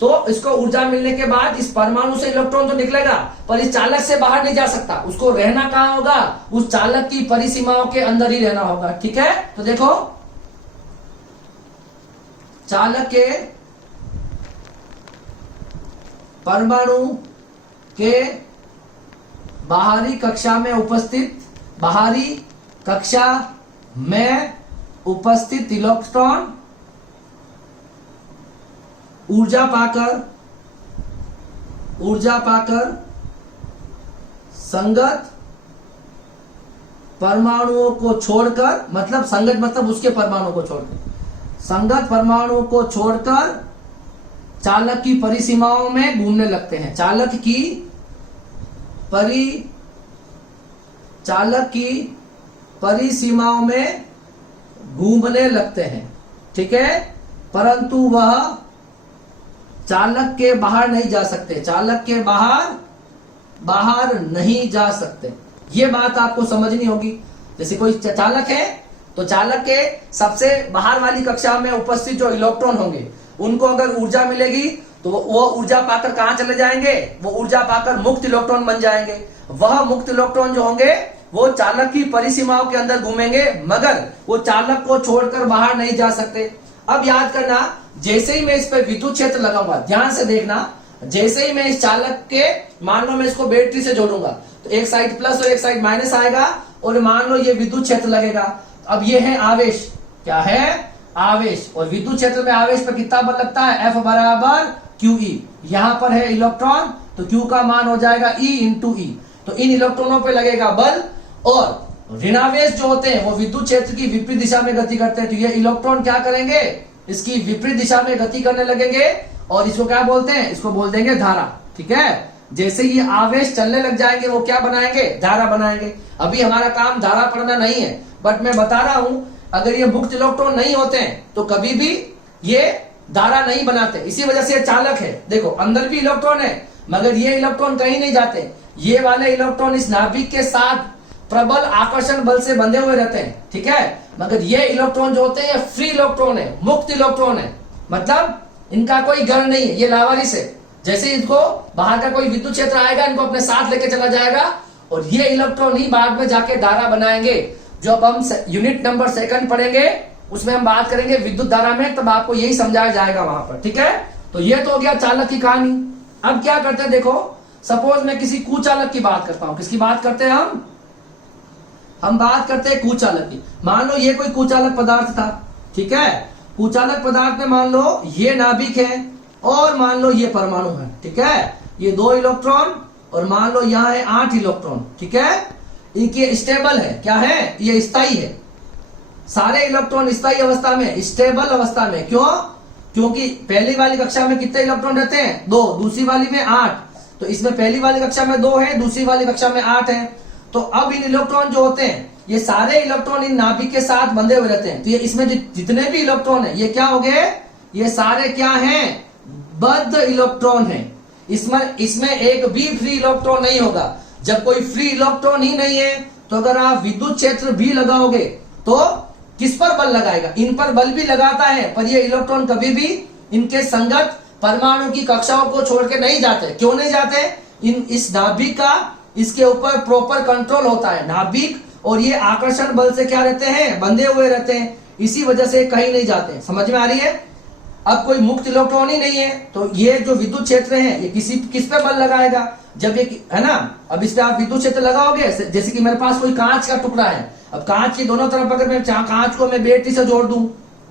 तो इसको ऊर्जा मिलने के बाद इस परमाणु से इलेक्ट्रॉन तो निकलेगा, पर इस चालक से बाहर नहीं जा सकता। उसको रहना कहां होगा? उस चालक की परिसीमाओं के अंदर ही रहना होगा। ठीक है, तो देखो, चालक के परमाणु के बाहरी कक्षा में उपस्थित इलेक्ट्रॉन ऊर्जा पाकर संगत परमाणुओं को छोड़कर, मतलब संगत मतलब उसके परमाणु को छोड़कर, संगत परमाणुओं को छोड़कर चालक की परिसीमाओं में घूमने लगते हैं। चालक की परिसीमाओं में घूमने लगते हैं। ठीक है, परंतु वह चालक के बाहर नहीं जा सकते। चालक के बाहर नहीं जा सकते। ये बात आपको समझनी होगी। जैसे कोई चालक है तो चालक के सबसे बाहर वाली कक्षा में उपस्थित जो इलेक्ट्रॉन होंगे उनको अगर ऊर्जा मिलेगी तो वो ऊर्जा पाकर कहां चले जाएंगे? वो ऊर्जा पाकर मुक्त इलेक्ट्रॉन बन जाएंगे। वह मुक्त इलेक्ट्रॉन जो होंगे वो चालक की परिसीमाओं के अंदर घूमेंगे, मगर वो चालक को छोड़कर बाहर नहीं जा सकते। अब याद करना, जैसे ही मैं इस पर विद्युत क्षेत्र लगाऊंगा, ध्यान से देखना, जैसे ही मैं इस चालक के, मान लो मैं इसको बैटरी से जोड़ूंगा तो एक साइड प्लस और एक साइड माइनस आएगा और मान लो ये विद्युत क्षेत्र लगेगा। अब ये है आवेश। क्या है? आवेश। और विद्युत क्षेत्र में आवेश पर कितना बल लगता है? F बराबर QE। यहां पर है इलेक्ट्रॉन तो Q का मान हो जाएगा E इंटू E। तो इन इलेक्ट्रॉनों पे लगेगा बल, और ऋणावेश जो होते हैं वो विद्युत क्षेत्र की विपरीत दिशा में गति करते हैं। तो ये इलेक्ट्रॉन क्या करेंगे? इसकी विपरीत दिशा में गति करने लगेंगे और इसको क्या बोलते हैं? इसको बोल देंगे धारा। ठीक है, जैसे ये आवेश चलने लग जाएंगे वो क्या बनाएंगे? धारा बनाएंगे। अभी हमारा काम धारा पढ़ना नहीं है, बट मैं बता रहा हूं, अगर ये मुक्त इलेक्ट्रॉन नहीं होते हैं तो कभी भी ये धारा नहीं बनाते। इसी वजह से ये चालक है। देखो, अंदर भी इलेक्ट्रॉन है मगर ये इलेक्ट्रॉन कहीं नहीं जाते। ये वाले इलेक्ट्रॉन इस नाभिक के साथ प्रबल आकर्षण बल से बंधे हुए रहते हैं। ठीक है, मगर ये इलेक्ट्रॉन जो होते हैं फ्री इलेक्ट्रॉन है, मुक्त इलेक्ट्रॉन है, मतलब इनका कोई घर नहीं है, ये लावारिस है। जैसे इनको बाहर का कोई विद्युत क्षेत्र आएगा इनको अपने साथ लेके चला जाएगा और ये इलेक्ट्रॉन ही बाद में जाके धारा बनाएंगे। जो अब हम यूनिट नंबर सेकंड पढ़ेंगे उसमें हम बात करेंगे विद्युत धारा में, तब आपको यही समझाया जाएगा वहां पर। ठीक है, तो ये तो हो गया चालक की कहानी। अब क्या करते हैं, देखो, सपोज मैं किसी कुचालक की बात करता हूं। किसकी बात करते हैं हम बात करते हैं कुचालक की। मान लो ये कोई कुचालक पदार्थ था। ठीक है, कुचालक पदार्थ में मान लो ये नाभिक है और मान लो ये परमाणु है। ठीक है, ये 2 इलेक्ट्रॉन और मान लो यहाँ है 8 इलेक्ट्रॉन। ठीक है, इनकी स्टेबल है। क्या है? ये स्थायी है। सारे इलेक्ट्रॉन स्थायी अवस्था में, स्टेबल अवस्था में। क्यों? क्योंकि पहली वाली कक्षा में कितने इलेक्ट्रॉन रहते हैं? 2, दूसरी वाली में 8। तो इसमें पहली वाली कक्षा में 2 है, दूसरी वाली कक्षा में 8 है। तो अब इन इलेक्ट्रॉन जो होते हैं ये सारे इलेक्ट्रॉन इन नाभिक के साथ बंधे हुए रहते हैं। तो ये इसमें जितने भी इलेक्ट्रॉन है ये क्या हो गए? ये सारे क्या हैं? बद्ध इलेक्ट्रॉन है। इसमें एक भी फ्री इलेक्ट्रॉन नहीं होगा। जब कोई फ्री इलेक्ट्रॉन ही नहीं है तो अगर आप विद्युत क्षेत्र भी लगाओगे तो किस पर बल लगाएगा? इन पर बल भी लगाता है, पर ये इलेक्ट्रॉन कभी भी इनके संगत परमाणु की कक्षाओं को छोड़ के नहीं जाते। क्यों नहीं जाते? इस नाभिक का इसके ऊपर प्रॉपर कंट्रोल होता है। नाभिक और ये आकर्षण बल से क्या रहते हैं? बंधे हुए रहते हैं, इसी वजह से कहीं नहीं जाते। समझ में आ रही है? अब कोई मुक्त इलेक्ट्रॉन ही नहीं है, तो ये जो विद्युत क्षेत्र है ये किस पे बल लगाएगा? जब ये, है ना, अब इस पे आप विद्युत क्षेत्र लगाओगे, जैसे कि मेरे पास कोई कांच का टुकड़ा है, अब कांच की दोनों तरफ अगर मैं कांच को मैं बैटरी से जोड़ दूं,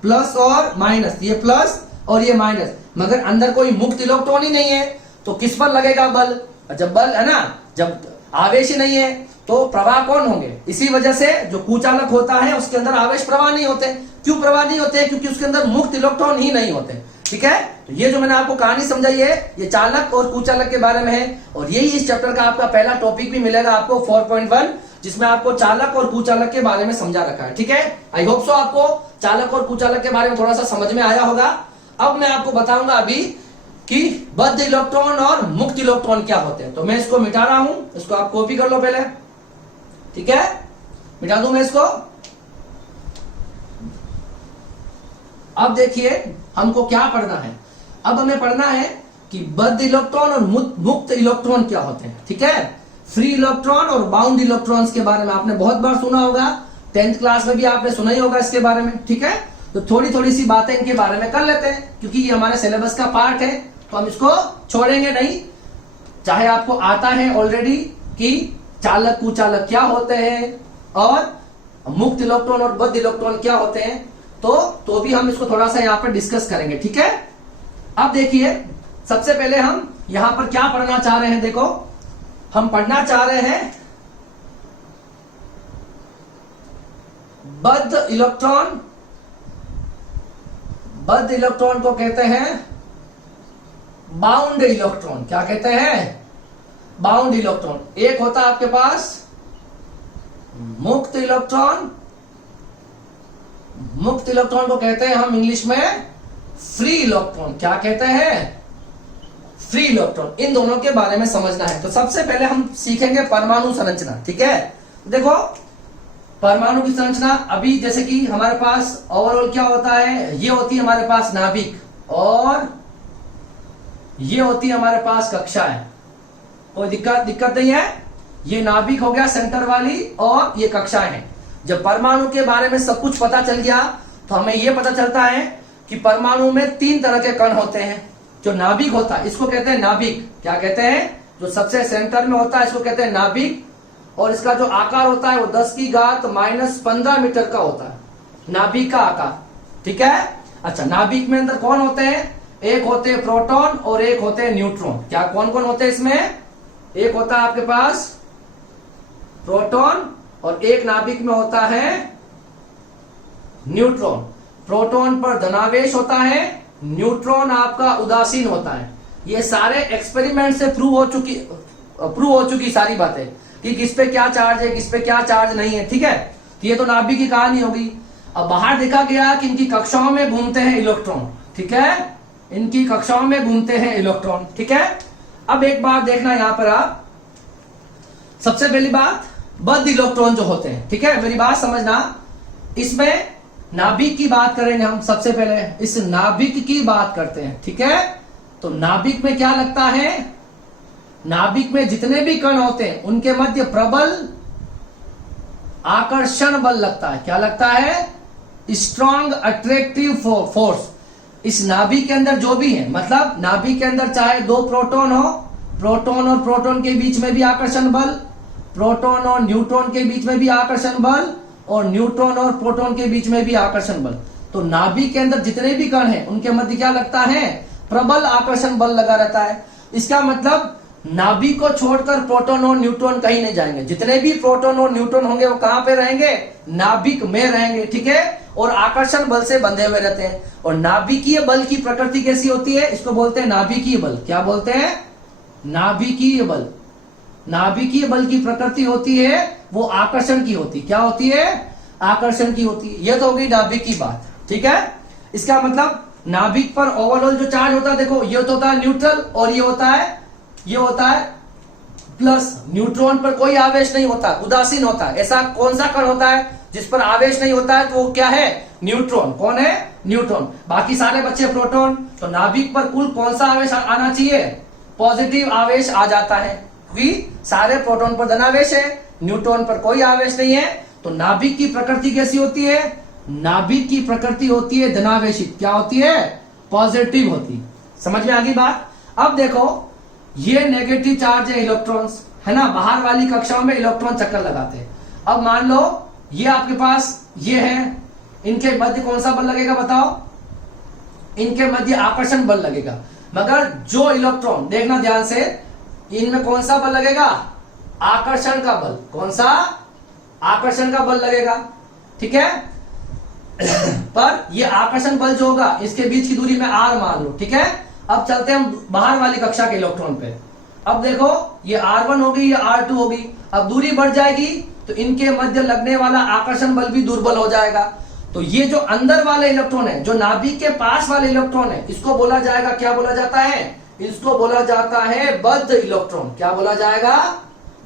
प्लस और माइनस, ये प्लस और ये माइनस, मगर अंदर कोई मुक्त इलेक्ट्रॉन ही नहीं है, तो किस पर लगेगा बल? जब बल, है ना, जब आवेश ही नहीं है तो प्रवाह कौन होंगे? इसी वजह से जो कुचालक होता है उसके अंदर आवेश प्रवाह नहीं होते। क्यों प्रवाह नहीं होते? क्योंकि उसके अंदर मुक्त इलेक्ट्रॉन ही नहीं होते। ठीक है, तो ये जो मैंने आपको कहानी समझाई है ये चालक और कुचालक के बारे में है, और यही इस चैप्टर का आपका पहला टॉपिक भी मिलेगा आपको 4.1, जिसमें आपको चालक और कुचालक के बारे में समझा रखा है। ठीक है, आई होप सो आपको चालक और कुचालक के बारे में थोड़ा सा समझ में आया होगा। अब मैं आपको बताऊंगा अभी कि बद्ध इलेक्ट्रॉन और मुक्त इलेक्ट्रॉन क्या होते हैं। तो मैं इसको मिटा रहा हूं, इसको आप कॉपी कर लो पहले। ठीक है, मिटा दूं मैं इसको। अब देखिए हमको क्या पढ़ना है। अब हमें पढ़ना है कि बद्ध इलेक्ट्रॉन और मुक्त इलेक्ट्रॉन क्या होते हैं। ठीक है, फ्री इलेक्ट्रॉन और बाउंड इलेक्ट्रॉन्स के बारे में आपने बहुत बार सुना होगा, 10th क्लास में भी आपने सुना ही होगा इसके बारे में। ठीक है, तो थोड़ी थोड़ी सी बातें इनके बारे में कर लेते हैं, क्योंकि ये हमारे सिलेबस का पार्ट है, तो हम इसको छोड़ेंगे नहीं। चाहे आपको आता है ऑलरेडी कि चालक कुचालक क्या होते हैं और मुक्त इलेक्ट्रॉन और बद्ध इलेक्ट्रॉन क्या होते हैं, तो भी हम इसको थोड़ा सा यहाँ पर डिस्कस करेंगे। ठीक है, अब देखिए सबसे पहले हम यहां पर क्या पढ़ना चाह रहे हैं। देखो, हम पढ़ना चाह रहे हैं बद्ध इलेक्ट्रॉन। बद्ध इलेक्ट्रॉन को कहते हैं बाउंड इलेक्ट्रॉन। क्या कहते हैं? Bound electron. एक होता है आपके पास मुक्त इलेक्ट्रॉन। मुक्त इलेक्ट्रॉन को कहते हैं हम इंग्लिश में फ्री इलेक्ट्रॉन। क्या कहते हैं? Free electron. इन दोनों के बारे में समझना है। तो सबसे पहले हम सीखेंगे परमाणु संरचना। ठीक है, देखो परमाणु की संरचना, अभी जैसे कि हमारे पास ओवरऑल क्या होता है, ये होती है हमारे पास नाभिक और ये होती है हमारे पास कक्षाएं। कोई दिक्कत नहीं है। ये नाभिक हो गया सेंटर वाली और ये कक्षाएं हैं। जब परमाणु के बारे में सब कुछ पता चल गया तो हमें यह पता चलता है कि परमाणु में 3 तरह के कण होते हैं। जो नाभिक होता है इसको कहते हैं नाभिक। क्या कहते हैं? जो सबसे सेंटर में होता है इसको कहते हैं नाभिक, और इसका जो आकार होता है वो 10 की घात -15 मीटर का होता है, नाभिक का आकार। ठीक है, अच्छा, नाभिक में अंदर कौन होते हैं? एक होते हैं प्रोटॉन और एक होते हैं न्यूट्रॉन। क्या कौन कौन होते हैं इसमें? एक होता है आपके पास प्रोटॉन और एक नाभिक में होता है न्यूट्रॉन। प्रोटॉन पर धनावेश होता है, न्यूट्रॉन आपका उदासीन होता है। ये सारे एक्सपेरिमेंट से प्रूव हो चुकी सारी बातें कि किस पे क्या चार्ज है, किस पे क्या चार्ज नहीं है। ठीक है, तो ये तो नाभिक की कहानी होगी। अब बाहर देखा गया कि इनकी कक्षाओं में घूमते हैं इलेक्ट्रॉन। ठीक है, इनकी कक्षाओं में घूमते हैं इलेक्ट्रॉन। ठीक है, अब एक बात देखना यहां पर आप, सबसे पहली बात बद्ध इलेक्ट्रॉन जो होते हैं। ठीक है, मेरी बात समझना, इसमें नाभिक की बात करेंगे हम। सबसे पहले इस नाभिक की बात करते हैं। ठीक है, तो नाभिक में क्या लगता है? नाभिक में जितने भी कण होते हैं उनके मध्य प्रबल आकर्षण बल लगता है। क्या लगता है? Strong attractive force. इस नाभिक के अंदर जो भी है, मतलब नाभिक के अंदर चाहे 2 प्रोटॉन हो, प्रोटॉन और प्रोटॉन के बीच में भी आकर्षण बल, प्रोटॉन और न्यूट्रॉन के बीच में भी आकर्षण बल, और न्यूट्रॉन और प्रोटॉन के बीच में भी आकर्षण बल। तो नाभिक के अंदर जितने भी कण हैं उनके मध्य क्या लगता है? प्रबल आकर्षण बल लगा रहता है। इसका मतलब नाभिक को छोड़कर प्रोटॉन और न्यूट्रॉन कहीं नहीं जाएंगे। जितने भी प्रोटॉन और न्यूट्रॉन होंगे वो कहां पे रहेंगे? नाभिक में रहेंगे। ठीक है, और आकर्षण बल से बंधे हुए रहते हैं। और नाभिकीय बल की प्रकृति कैसी होती है? इसको बोलते हैं नाभिकीय बल। क्या बोलते हैं? नाभिकीय बल। नाभिकीय बल की प्रकृति होती है वो आकर्षण की होती। क्या होती है? आकर्षण की होती है। यह तो हो गई नाभिक की बात। ठीक है, इसका मतलब नाभिक पर ओवरऑल जो चार्ज होता है, देखो ये तो होता है न्यूट्रल और ये होता है प्लस। न्यूट्रॉन पर कोई आवेश नहीं होता, उदासीन होता है। ऐसा कौन सा कण होता है जिस पर आवेश नहीं होता है तो वो क्या है, न्यूट्रॉन। कौन है, न्यूट्रॉन। बाकी सारे बच्चे प्रोटॉन। तो नाभिक पर कुल कौन सा आवेश आना चाहिए, पॉजिटिव आवेश आ जाता है, क्योंकि सारे प्रोटॉन पर धनावेश है, न्यूट्रॉन पर कोई आवेश नहीं है। तो नाभिक की प्रकृति कैसी होती है, नाभिक की प्रकृति होती है धनावेशित। क्या होती है, पॉजिटिव होती। समझ में आ गई बात। अब देखो ये नेगेटिव चार्ज है इलेक्ट्रॉन्स, है ना, बाहर वाली कक्षाओं में इलेक्ट्रॉन चक्कर लगाते हैं। अब मान लो ये आपके पास ये है, इनके मध्य कौन सा बल लगेगा बताओ, इनके मध्य आकर्षण बल लगेगा। मगर जो इलेक्ट्रॉन, देखना ध्यान से, इनमें कौन सा बल लगेगा, आकर्षण का बल। कौन सा, आकर्षण का बल लगेगा, ठीक है। पर ये आकर्षण बल जो होगा इसके बीच की दूरी में r मान लो, ठीक है। अब चलते हैं हम बाहर वाली कक्षा के इलेक्ट्रॉन पे। अब देखो ये R1 होगी, ये R2 होगी। अब दूरी बढ़ जाएगी तो इनके मध्य लगने वाला आकर्षण बल भी दुर्बल हो जाएगा। तो ये जो अंदर वाले इलेक्ट्रॉन है, जो नाभिक के पास वाले इलेक्ट्रॉन है, इसको बोला जाएगा, क्या बोला जाता है, इसको बोला जाता है बद्ध इलेक्ट्रॉन। क्या बोला जाएगा,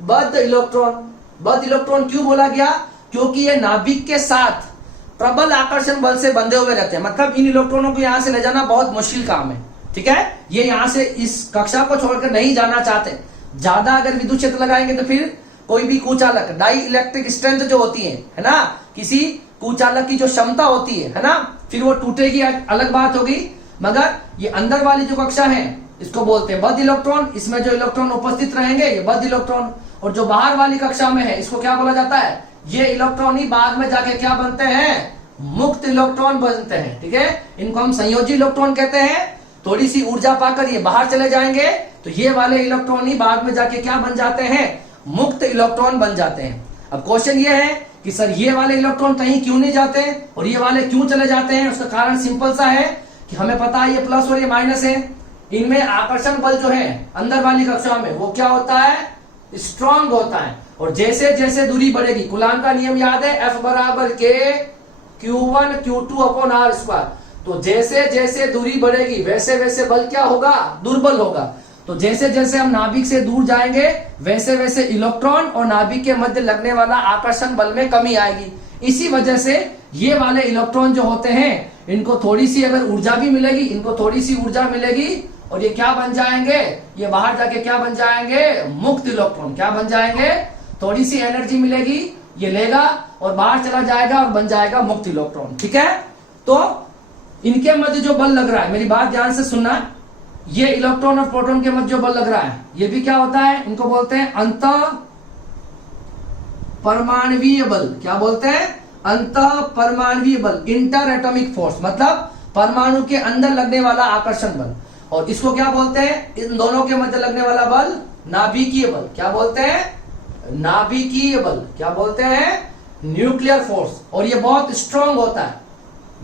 बद्ध इलेक्ट्रॉन। बद्ध इलेक्ट्रॉन क्यों बोला गया, क्योंकि ये नाभिक के साथ प्रबल आकर्षण बल से बंधे हुए रहते हैं। मतलब इन इलेक्ट्रॉनों को यहां से ले जाना बहुत मुश्किल काम है, ठीक है। ये यहां से इस कक्षा को छोड़कर नहीं जाना चाहते। ज्यादा अगर विद्युत क्षेत्र लगाएंगे तो फिर कोई भी कुचालक, डाई इलेक्ट्रिक स्ट्रेंथ जो होती है ना, किसी कुचालक की जो क्षमता होती है ना, फिर वो टूटेगी, अलग बात होगी। मगर ये अंदर वाली जो कक्षा है इसको बोलते हैं बद्ध इलेक्ट्रॉन। इसमें जो इलेक्ट्रॉन उपस्थित रहेंगे ये बद्ध इलेक्ट्रॉन। और जो बाहर वाली कक्षा में है इसको क्या बोला जाता है, ये इलेक्ट्रॉन ही बाद में जाके क्या बनते हैं, मुक्त इलेक्ट्रॉन बनते हैं, ठीक है। इनको हम संयोजी इलेक्ट्रॉन कहते हैं। थोड़ी सी ऊर्जा पाकर ये बाहर चले जाएंगे तो ये वाले इलेक्ट्रॉन ही बाद में जाके क्या बन जाते हैं, मुक्त इलेक्ट्रॉन बन जाते हैं। अब क्वेश्चन ये है कि सर ये वाले इलेक्ट्रॉन कहीं क्यों नहीं जाते और ये वाले क्यों चले जाते हैं। उसका कारण सिंपल सा है कि हमें पता है ये प्लस और ये माइनस है। इनमें आकर्षण बल जो है अंदर वाली कक्षा में वो क्या होता है, स्ट्रांग होता है। और जैसे जैसे दूरी बढ़ेगी, कूलाम का नियम याद है, F बराबर K Q1 Q2 upon R square. तो जैसे जैसे दूरी बढ़ेगी वैसे वैसे बल क्या होगा, दुर्बल होगा। तो जैसे जैसे हम नाभिक से दूर जाएंगे वैसे वैसे इलेक्ट्रॉन और नाभिक के मध्य लगने वाला आकर्षण बल में कमी आएगी। इसी वजह से ये वाले इलेक्ट्रॉन जो होते हैं इनको थोड़ी सी अगर ऊर्जा भी मिलेगी, इनको थोड़ी सी ऊर्जा मिलेगी और ये क्या बन जाएंगे, ये बाहर जाके क्या बन जाएंगे, मुक्त इलेक्ट्रॉन। क्या बन जाएंगे, थोड़ी सी एनर्जी मिलेगी, ये लेगा और बाहर चला जाएगा और बन जाएगा मुक्त इलेक्ट्रॉन, ठीक है। तो इनके मध्य जो बल लग रहा है, मेरी बात ध्यान से सुनना, ये इलेक्ट्रॉन और प्रोटॉन के मध्य जो बल लग रहा है ये भी क्या होता है, इनको बोलते हैं अंत परमाणवीय बल। क्या बोलते हैं, अंत परमाणवीय बल, इंटर एटॉमिक फोर्स, मतलब परमाणु के अंदर लगने वाला आकर्षण बल। और इसको क्या बोलते हैं, इन दोनों के मध्य लगने वाला बल नाभिकीय बल। क्या बोलते हैं, नाभिकीय बल। क्या बोलते हैं, न्यूक्लियर फोर्स। और ये बहुत स्ट्रांग होता है,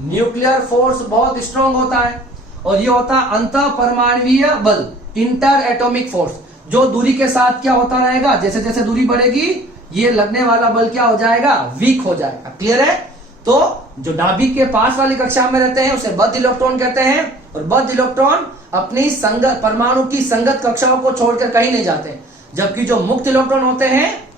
न्यूक्लियर फोर्स बहुत स्ट्रांग होता है। और ये होता है अंत परमाणवीय बल, इंटर एटॉमिक फोर्स, जो दूरी के साथ क्या होता रहेगा, जैसे जैसे दूरी बढ़ेगी ये लगने वाला बल क्या हो जाएगा, वीक हो जाएगा। क्लियर है। तो जो नाभिक के पास वाली कक्षा में रहते हैं उसे बद्ध इलेक्ट्रॉन कहते हैं। और बद्ध इलेक्ट्रॉन अपनी संगत, परमाणु की संगत कक्षाओं को छोड़कर कहीं नहीं जाते। जबकि जो मुक्त इलेक्ट्रॉन होते हैं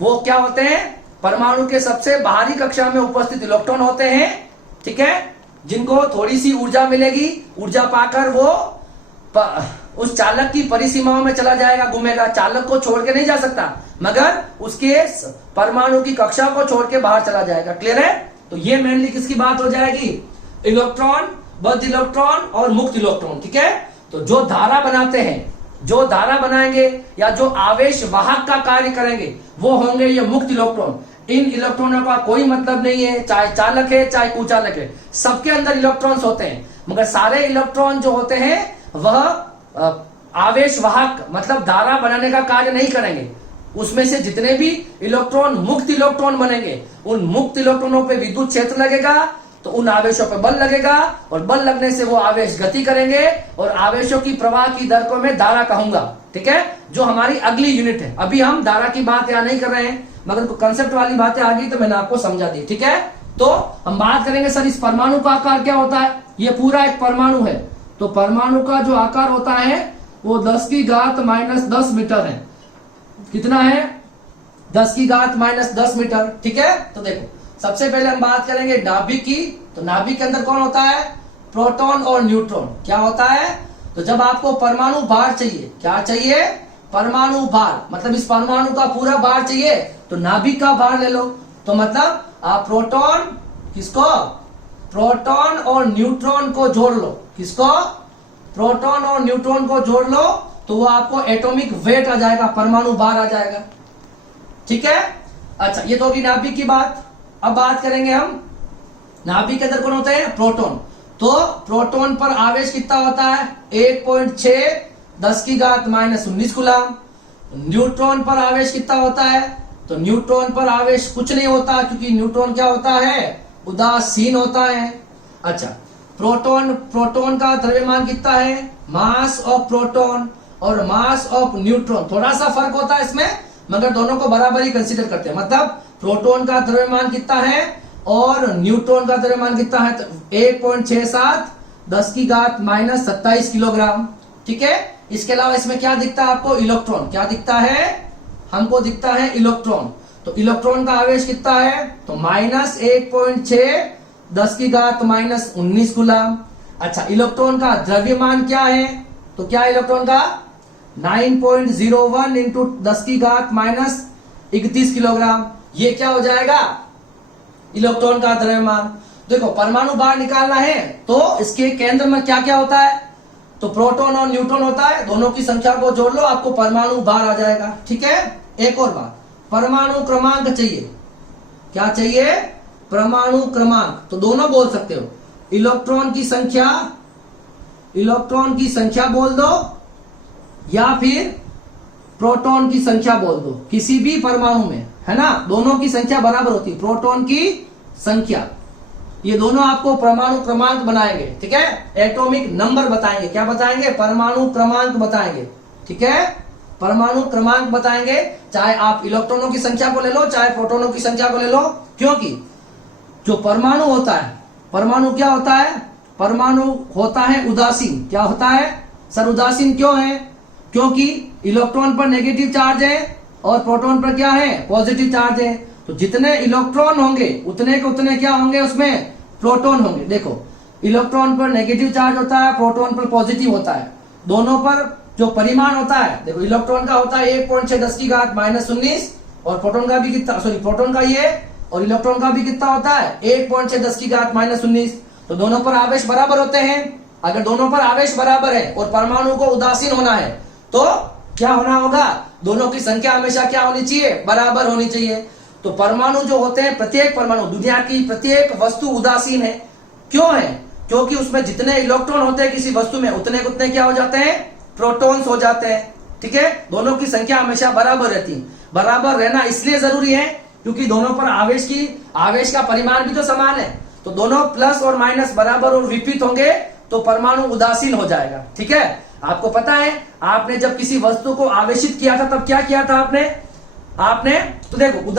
वो क्या होते हैं, परमाणु के सबसे बाहरी कक्षा में उपस्थित इलेक्ट्रॉन होते हैं, ठीक है, जिनको थोड़ी सी ऊर्जा मिलेगी, ऊर्जा पाकर वो उस चालक की परिसीमाओं में चला जाएगा, घूमेगा। चालक को छोड़ के नहीं जा सकता, मगर उसके परमाणु की कक्षा को छोड़ के बाहर चला जाएगा। क्लियर है। तो ये मेनली किसकी बात हो जाएगी, इलेक्ट्रॉन, बद्ध इलेक्ट्रॉन और मुक्त इलेक्ट्रॉन, ठीक है। तो जो धारा बनाते हैं, जो धारा बनाएंगे या जो आवेश वाहक का कार्य करेंगे वो होंगे ये मुक्त इलेक्ट्रॉन। इन इलेक्ट्रॉनों का कोई मतलब नहीं है, चाहे चालक है चाहे कुचालक है, सबके अंदर इलेक्ट्रॉन्स होते हैं। मगर सारे इलेक्ट्रॉन जो होते हैं वह आवेश वाहक मतलब धारा बनाने का कार्य नहीं करेंगे। उसमें से जितने भी इलेक्ट्रॉन मुक्त इलेक्ट्रॉन बनेंगे, उन मुक्त इलेक्ट्रॉनों पे विद्युत क्षेत्र लगेगा, तो उन आवेशों पे बल लगेगा और बल लगने से वो आवेश गति करेंगे और आवेशों की प्रवाह की दर को मैं धारा कहूंगा, ठीक है, जो हमारी अगली यूनिट है। अभी हम धारा की बात यहाँ नहीं कर रहे हैं, मगर कंसेप्ट वाली बातें आ गई तो मैंने आपको समझा दी, ठीक है। तो हम बात करेंगे सर इस परमाणु का आकार क्या होता है। ये पूरा एक परमाणु है, तो परमाणु का जो आकार होता है वो 10⁻⁻10 मीटर है। कितना है, 10 की घात माइनस 10 मीटर। ठीक है, तो देखो सबसे पहले हम बात करेंगे नाभिक की। तो नाभिक के अंदर कौन होता है? प्रोटॉन और न्यूट्रॉन। क्या होता है? तो जब आपको परमाणु भार चाहिए, क्या चाहिए? परमाणु भार, मतलब इस परमाणु का पूरा भार चाहिए तो नाभिक का भार ले लो। तो मतलब आप प्रोटॉन, किसको? प्रोटॉन और न्यूट्रॉन को जोड़ लो। किसको? प्रोटॉन और न्यूट्रॉन को जोड़ लो तो वो आपको एटॉमिक वेट आ जाएगा, परमाणु भार आ जाएगा। ठीक है, अच्छा ये तो होगी नाभिक की बात। अब बात करेंगे हम नाभिक के अंदर कौन होते हैं? प्रोटॉन। तो प्रोटॉन पर आवेश कितना होता है? 1.6 10 की घात माइनस 19 कूलम। न्यूट्रॉन पर आवेश कितना होता है? तो न्यूट्रॉन पर आवेश कुछ नहीं होता, क्योंकि न्यूट्रॉन क्या होता है? उदासीन होता है। अच्छा, प्रोटॉन का द्रव्यमान कितना है? मास ऑफ प्रोटॉन और मास ऑफ न्यूट्रॉन, थोड़ा सा फर्क होता है इसमें, मगर दोनों को बराबर ही कंसीडर करते हैं। मतलब प्रोटॉन का द्रव्यमान कितना है और न्यूट्रॉन का द्रव्यमान कितना है? तो 1.67 10 की घात माइनस 27 किलोग्राम। ठीक है, इसके अलावा इसमें क्या दिखता है आपको? इलेक्ट्रॉन। क्या दिखता है? हमको दिखता है इलेक्ट्रॉन। तो इलेक्ट्रॉन का आवेश कितना है? तो माइनस 1.6 10 की घात माइनस 19 कूलम। अच्छा, इलेक्ट्रॉन का द्रव्यमान क्या है? तो क्या है इलेक्ट्रॉन का? 9.01 इंटू 10 की घात माइनस 31 किलोग्राम। ये क्या हो जाएगा? इलेक्ट्रॉन का द्रव्यमान। देखो परमाणु भार निकालना है तो इसके केंद्र में क्या क्या होता है? तो प्रोटॉन और न्यूट्रॉन होता है, दोनों की संख्या को जोड़ लो, आपको परमाणु भार आ जाएगा। ठीक है, एक और बात, परमाणु क्रमांक चाहिए। क्या चाहिए? परमाणु क्रमांक। तो दोनों बोल सकते हो, इलेक्ट्रॉन की संख्या बोल दो या फिर प्रोटॉन की संख्या बोल दो, किसी भी परमाणु में, है ना, दोनों की संख्या बराबर होती है। प्रोटॉन की संख्या, ये दोनों आपको परमाणु क्रमांक बनाएंगे। ठीक है, एटॉमिक नंबर बताएंगे। क्या बताएंगे? परमाणु क्रमांक बताएंगे। ठीक है, परमाणु क्रमांक बताएंगे। चाहे आप इलेक्ट्रॉनों की संख्या को ले लो, चाहे प्रोटॉनों की संख्या को ले लो, क्योंकि जो परमाणु होता है, परमाणु क्या होता है? परमाणु होता है उदासीन। क्या होता है सर? उदासीन क्यों है? क्योंकि इलेक्ट्रॉन पर नेगेटिव चार्ज है और प्रोटॉन पर क्या है? पॉजिटिव चार्ज है। तो जितने इलेक्ट्रॉन होंगे उतने के उतने क्या होंगे? उसमें प्रोटॉन होंगे। देखो इलेक्ट्रॉन पर नेगेटिव चार्ज होता है, प्रोटॉन पर पॉजिटिव होता है। दोनों पर जो परिमाण होता है, देखो इलेक्ट्रॉन का होता है 1.6 10 की घात माइनस 19 और प्रोटॉन का भी कितना, सॉरी प्रोटॉन का ये और इलेक्ट्रॉन का भी कितना होता है? 1.6 10 की घात माइनस 19। तो दोनों पर आवेश बराबर होते हैं। अगर दोनों पर आवेश बराबर है और परमाणु को उदासीन होना है तो क्या होना होगा? दोनों की संख्या हमेशा क्या होनी चाहिए? बराबर होनी चाहिए। तो परमाणु जो होते हैं, प्रत्येक परमाणु, दुनिया की प्रत्येक वस्तु उदासीन है। क्यों है? क्योंकि उसमें जितने इलेक्ट्रॉन होते हैं किसी वस्तु में, उतने उतने क्या हो जाते हैं? प्रोटॉन्स हो जाते हैं। ठीक है, दोनों की संख्या हमेशा बराबर रहती है। बराबर रहना इसलिए जरूरी है क्योंकि दोनों पर आवेश का परिमाण भी तो समान है। तो दोनों प्लस और माइनस बराबर और विपरीत होंगे तो परमाणु उदासीन हो जाएगा। ठीक है, आपको पता है आपने जब किसी वस्तु को आवेशित किया था तब क्या किया था आपने तो देखो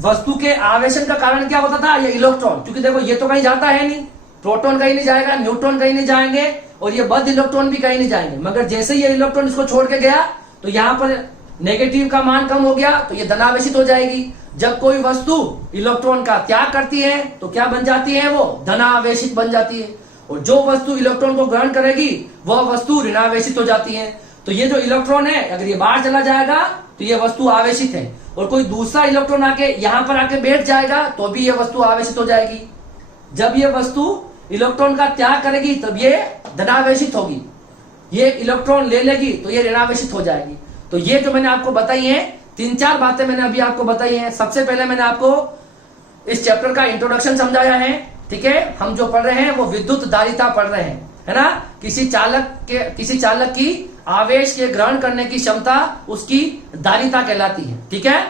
वस्तु के आवेशन का कारण क्या होता था? ये इलेक्ट्रॉन, क्योंकि देखो ये तो कहीं जाता है नहीं, प्रोटॉन कहीं नहीं जाएगा, न्यूट्रॉन कहीं नहीं जाएंगे और ये बद्ध इलेक्ट्रॉन भी कहीं नहीं जाएंगे। मगर जैसे ये इलेक्ट्रॉन इसको छोड़ के गया तो यहाँ पर नेगेटिव का मान कम हो गया तो ये धनावेशित हो जाएगी। जब कोई वस्तु इलेक्ट्रॉन का त्याग करती है तो क्या बन जाती है? वो धनावेशित बन जाती है। और जो वस्तु इलेक्ट्रॉन को ग्रहण करेगी वह वस्तु ऋणावेशित हो जाती है। तो ये जो इलेक्ट्रॉन है अगर ये बाहर चला जाएगा तो ये वस्तु आवेशित है, और कोई दूसरा इलेक्ट्रॉन आके यहाँ पर आके बैठ जाएगा तो भी ये वस्तु आवेशित हो जाएगी। जब ये वस्तु इलेक्ट्रॉन का त्याग करेगी तब ये धनावेशित होगी, ये इलेक्ट्रॉन ले लेगी तो ये ऋणावेशित हो जाएगी। तो ये जो मैंने आपको बताई है, 3-4 बातें मैंने अभी आपको बताई हैं। सबसे पहले मैंने आपको इस चैप्टर का इंट्रोडक्शन समझाया है। ठीक है, हम जो पढ़ रहे हैं वो विद्युत धारिता पढ़ रहे हैं, है ना। किसी चालक की आवेश के ग्रहण करने की क्षमता उसकी धारिता कहलाती है। ठीक है,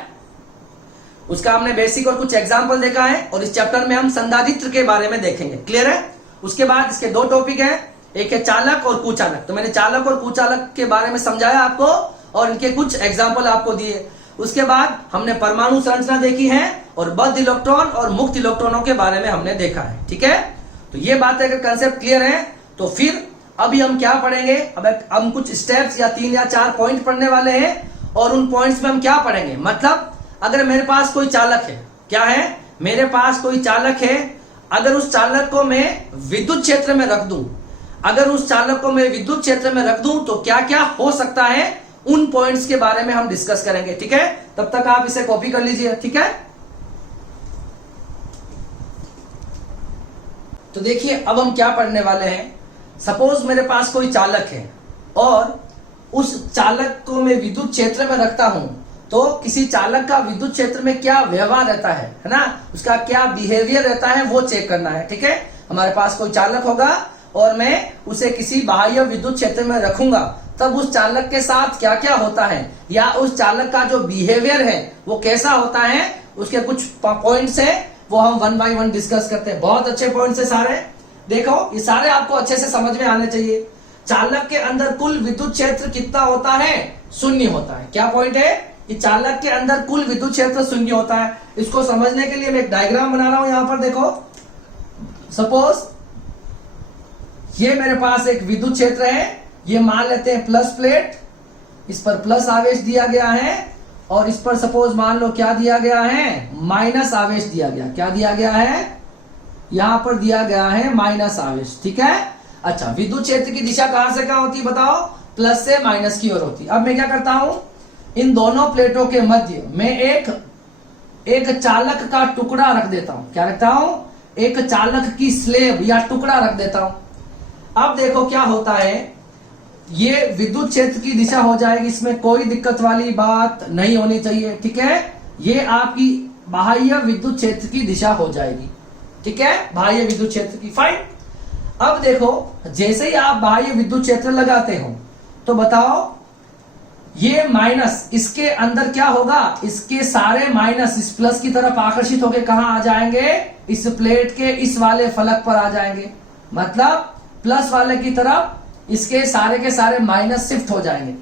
उसका हमने बेसिक और कुछ एग्जाम्पल देखा है और इस चैप्टर में हम संधारित्र के बारे में देखेंगे। क्लियर है? उसके बाद इसके 2 टॉपिक हैं, एक है चालक और कुचालक। तो मैंने चालक और कुचालक के बारे में समझाया आपको और इनके कुछ एग्जाम्पल आपको दिए। उसके बाद हमने परमाणु संरचना देखी है और बद्ध इलेक्ट्रॉन और मुक्त इलेक्ट्रॉनों के बारे में हमने देखा है। ठीक है, तो ये बातें अगर कंसेप्ट क्लियर है तो फिर अभी हम क्या पढ़ेंगे? अब हम कुछ स्टेप्स या 3 या 4 पॉइंट पढ़ने वाले हैं और उन पॉइंट्स में हम क्या पढ़ेंगे, मतलब अगर मेरे पास कोई चालक है, क्या है, मेरे पास कोई चालक है, अगर उस चालक को मैं विद्युत क्षेत्र में रख दूं, अगर उस चालक को मैं विद्युत क्षेत्र में रख दूं तो क्या क्या हो सकता है, उन पॉइंट्स के बारे में हम डिस्कस करेंगे। ठीक है, तब तक आप इसे कॉपी कर लीजिए। ठीक है, तो देखिए अब हम क्या पढ़ने वाले हैं। सपोज मेरे पास कोई चालक है और उस चालक को मैं विद्युत क्षेत्र में रखता हूं, तो किसी चालक का विद्युत क्षेत्र में क्या व्यवहार रहता है ना, उसका क्या बिहेवियर रहता है वो चेक करना है। ठीक है, हमारे पास कोई चालक होगा और मैं उसे किसी बाह्य विद्युत क्षेत्र में रखूंगा, तब उस चालक के साथ क्या क्या होता है, या उस चालक का जो बिहेवियर है वो कैसा होता है, उसके कुछ पॉइंट्स है, वो हम वन बाय वन डिस्कस करते हैं। बहुत अच्छे पॉइंट्स है सारे, देखो ये सारे आपको अच्छे से समझ में आने चाहिए। चालक के अंदर कुल विद्युत क्षेत्र कितना होता है, शून्य होता है। क्या पॉइंट है कि चालक के अंदर कुल विद्युत क्षेत्र शून्य होता है। इसको समझने के लिए मैं एक डायग्राम बना रहा हूं, यहां पर देखो। सपोज ये मेरे पास एक विद्युत क्षेत्र है, ये मान लेते हैं प्लस प्लेट, इस पर प्लस आवेश दिया गया है, और इस पर सपोज मान लो क्या दिया गया है, माइनस आवेश दिया गया। क्या दिया गया है, यहां पर दिया गया है माइनस आवेश। ठीक है, अच्छा, विद्युत क्षेत्र की दिशा कहां से कहां होती है बताओ, प्लस से माइनस की ओर होती है। अब मैं क्या करता हूं, इन दोनों प्लेटों के मध्य में एक चालक का टुकड़ा रख देता हूं। क्या रखता हूं, एक चालक की स्लेब या टुकड़ा रख देता हूं। अब देखो क्या होता है, ये विद्युत क्षेत्र की दिशा हो जाएगी, इसमें कोई दिक्कत वाली बात नहीं होनी चाहिए। ठीक है, ये आपकी बाह्य विद्युत क्षेत्र की दिशा हो जाएगी। ठीक है, बाह्य विद्युत क्षेत्र की, फाइन। अब देखो जैसे ही आप बाह्य विद्युत क्षेत्र लगाते हो तो बताओ ये माइनस इसके अंदर क्या होगा, इसके सारे माइनस इस प्लस की तरफ आकर्षित होकर कहां आ जाएंगे, इस प्लेट के इस वाले फलक पर आ जाएंगे। मतलब प्लस वाले की तरफ इसके सारे के सारे माइनस शिफ्ट हो जाएंगे।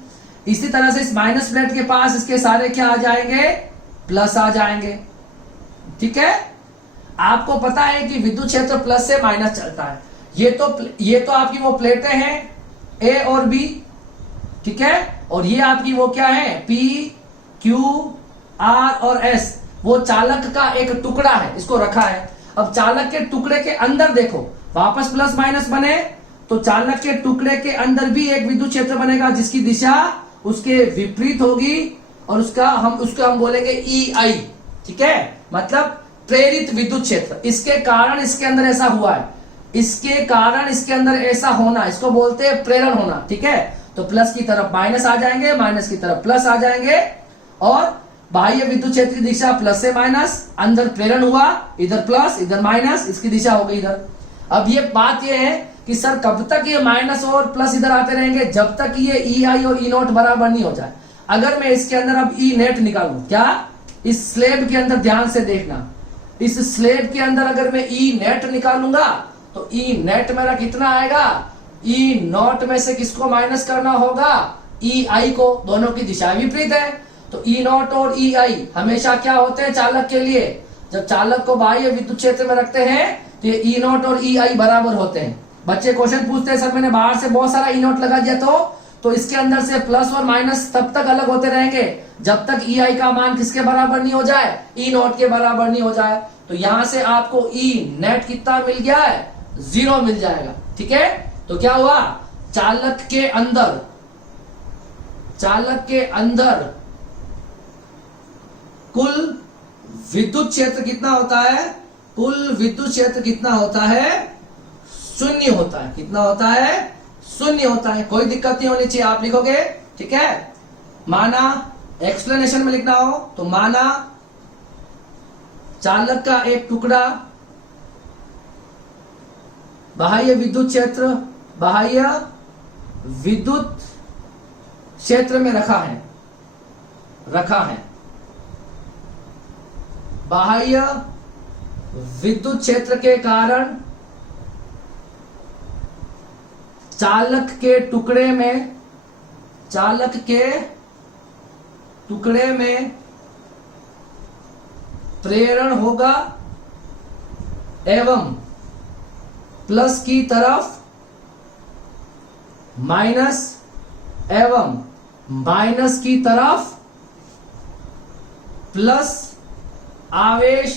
इसी तरह से इस माइनस प्लेट के पास इसके सारे क्या आ जाएंगे, प्लस आ जाएंगे। ठीक है, आपको पता है कि विद्युत क्षेत्र प्लस से माइनस चलता है। ये तो आपकी वो प्लेटें हैं ए और बी। ठीक है, और ये आपकी वो क्या है, पी क्यू आर और एस, वो चालक का एक टुकड़ा है, इसको रखा है। अब चालक के टुकड़े के अंदर देखो वापस प्लस माइनस बने, तो चालक के टुकड़े के अंदर भी एक विद्युत क्षेत्र बनेगा जिसकी दिशा उसके विपरीत होगी, और उसका हम बोलेंगे ई आई। ठीक है, मतलब प्रेरित विद्युत क्षेत्र। इसके कारण इसके अंदर ऐसा हुआ है, इसके कारण इसके अंदर ऐसा होना, इसको बोलते हैं प्रेरण होना। ठीक है, तो प्लस की तरफ माइनस आ जाएंगे, माइनस की तरफ प्लस आ जाएंगे, और बाह्य विद्युत क्षेत्र की दिशा प्लस से माइनस, अंदर प्रेरण हुआ, इधर प्लस इधर माइनस, इसकी दिशा हो गई इधर। अब ये बात ये है कि सर कब तक ये माइनस और प्लस इधर आते रहेंगे, जब तक ये ई आई और ई नॉट बराबर नहीं हो जाए। अगर मैं इसके अंदर अब ई नेट निकालूं, क्या, इस स्लेब के अंदर ध्यान से देखना, इस स्लेब के अंदर अगर मैं ई नेट निकालूंगा तो ई नेट मेरा कितना आएगा, ई नॉट में से किसको माइनस करना होगा, ई आई को। दोनों की दिशा विपरीत है, तो ई नॉट और ई आई हमेशा क्या होते हैं चालक के लिए, जब चालक को बाह्य विद्युत क्षेत्र में रखते हैं तो ये ई नॉट और ई आई बराबर होते हैं। बच्चे क्वेश्चन पूछते हैं सर मैंने बाहर से बहुत सारा ई नॉट लगा दिया तो इसके अंदर से प्लस और माइनस तब तक अलग होते रहेंगे जब तक ई आई का मान किसके बराबर नहीं हो जाए, ई नॉट के बराबर नहीं हो जाए। तो यहां से आपको ई नेट कितना मिल गया है, 0 मिल जाएगा। ठीक है, तो क्या हुआ, चालक के अंदर कुल विद्युत क्षेत्र कितना होता है, कुल विद्युत क्षेत्र कितना होता है, 0 होता है। कितना होता है, 0 होता है। कोई दिक्कत नहीं होनी चाहिए, आप लिखोगे। ठीक है, माना एक्सप्लेनेशन में लिखना हो तो माना चालक का एक टुकड़ा बाह्य विद्युत क्षेत्र में रखा है। बाह्य विद्युत क्षेत्र के कारण चालक के टुकड़े में प्रेरण होगा एवं प्लस की तरफ माइनस एवं माइनस की तरफ प्लस आवेश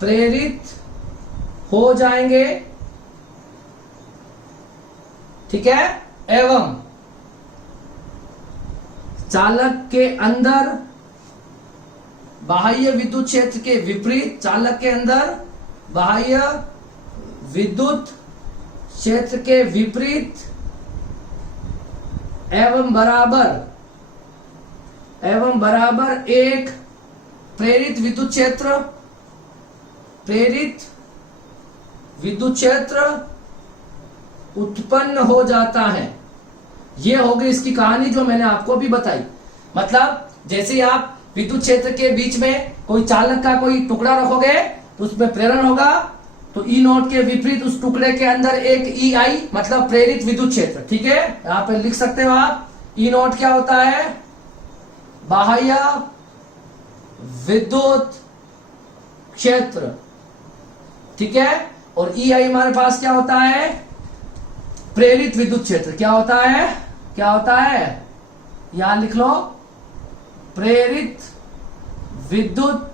प्रेरित हो जाएंगे, ठीक है, एवं चालक के अंदर बाह्य विद्युत क्षेत्र के विपरीत, चालक के अंदर बाह्य विद्युत क्षेत्र के विपरीत एवं बराबर एक प्रेरित विद्युत क्षेत्र उत्पन्न हो जाता है। ये हो गई इसकी कहानी जो मैंने आपको भी बताई। मतलब जैसे आप विद्युत क्षेत्र के बीच में कोई चालक का कोई टुकड़ा रखोगे तो उसमें प्रेरण होगा, तो ई नॉट के विपरीत उस टुकड़े के अंदर एक ई आई मतलब प्रेरित विद्युत क्षेत्र, ठीक है, यहां पे लिख सकते हो आप। ई नॉट क्या होता है? बाह्य विद्युत क्षेत्र, ठीक है, और ई आई हमारे पास क्या होता है? प्रेरित विद्युत क्षेत्र। क्या होता है? क्या होता है? यहां लिख लो, प्रेरित विद्युत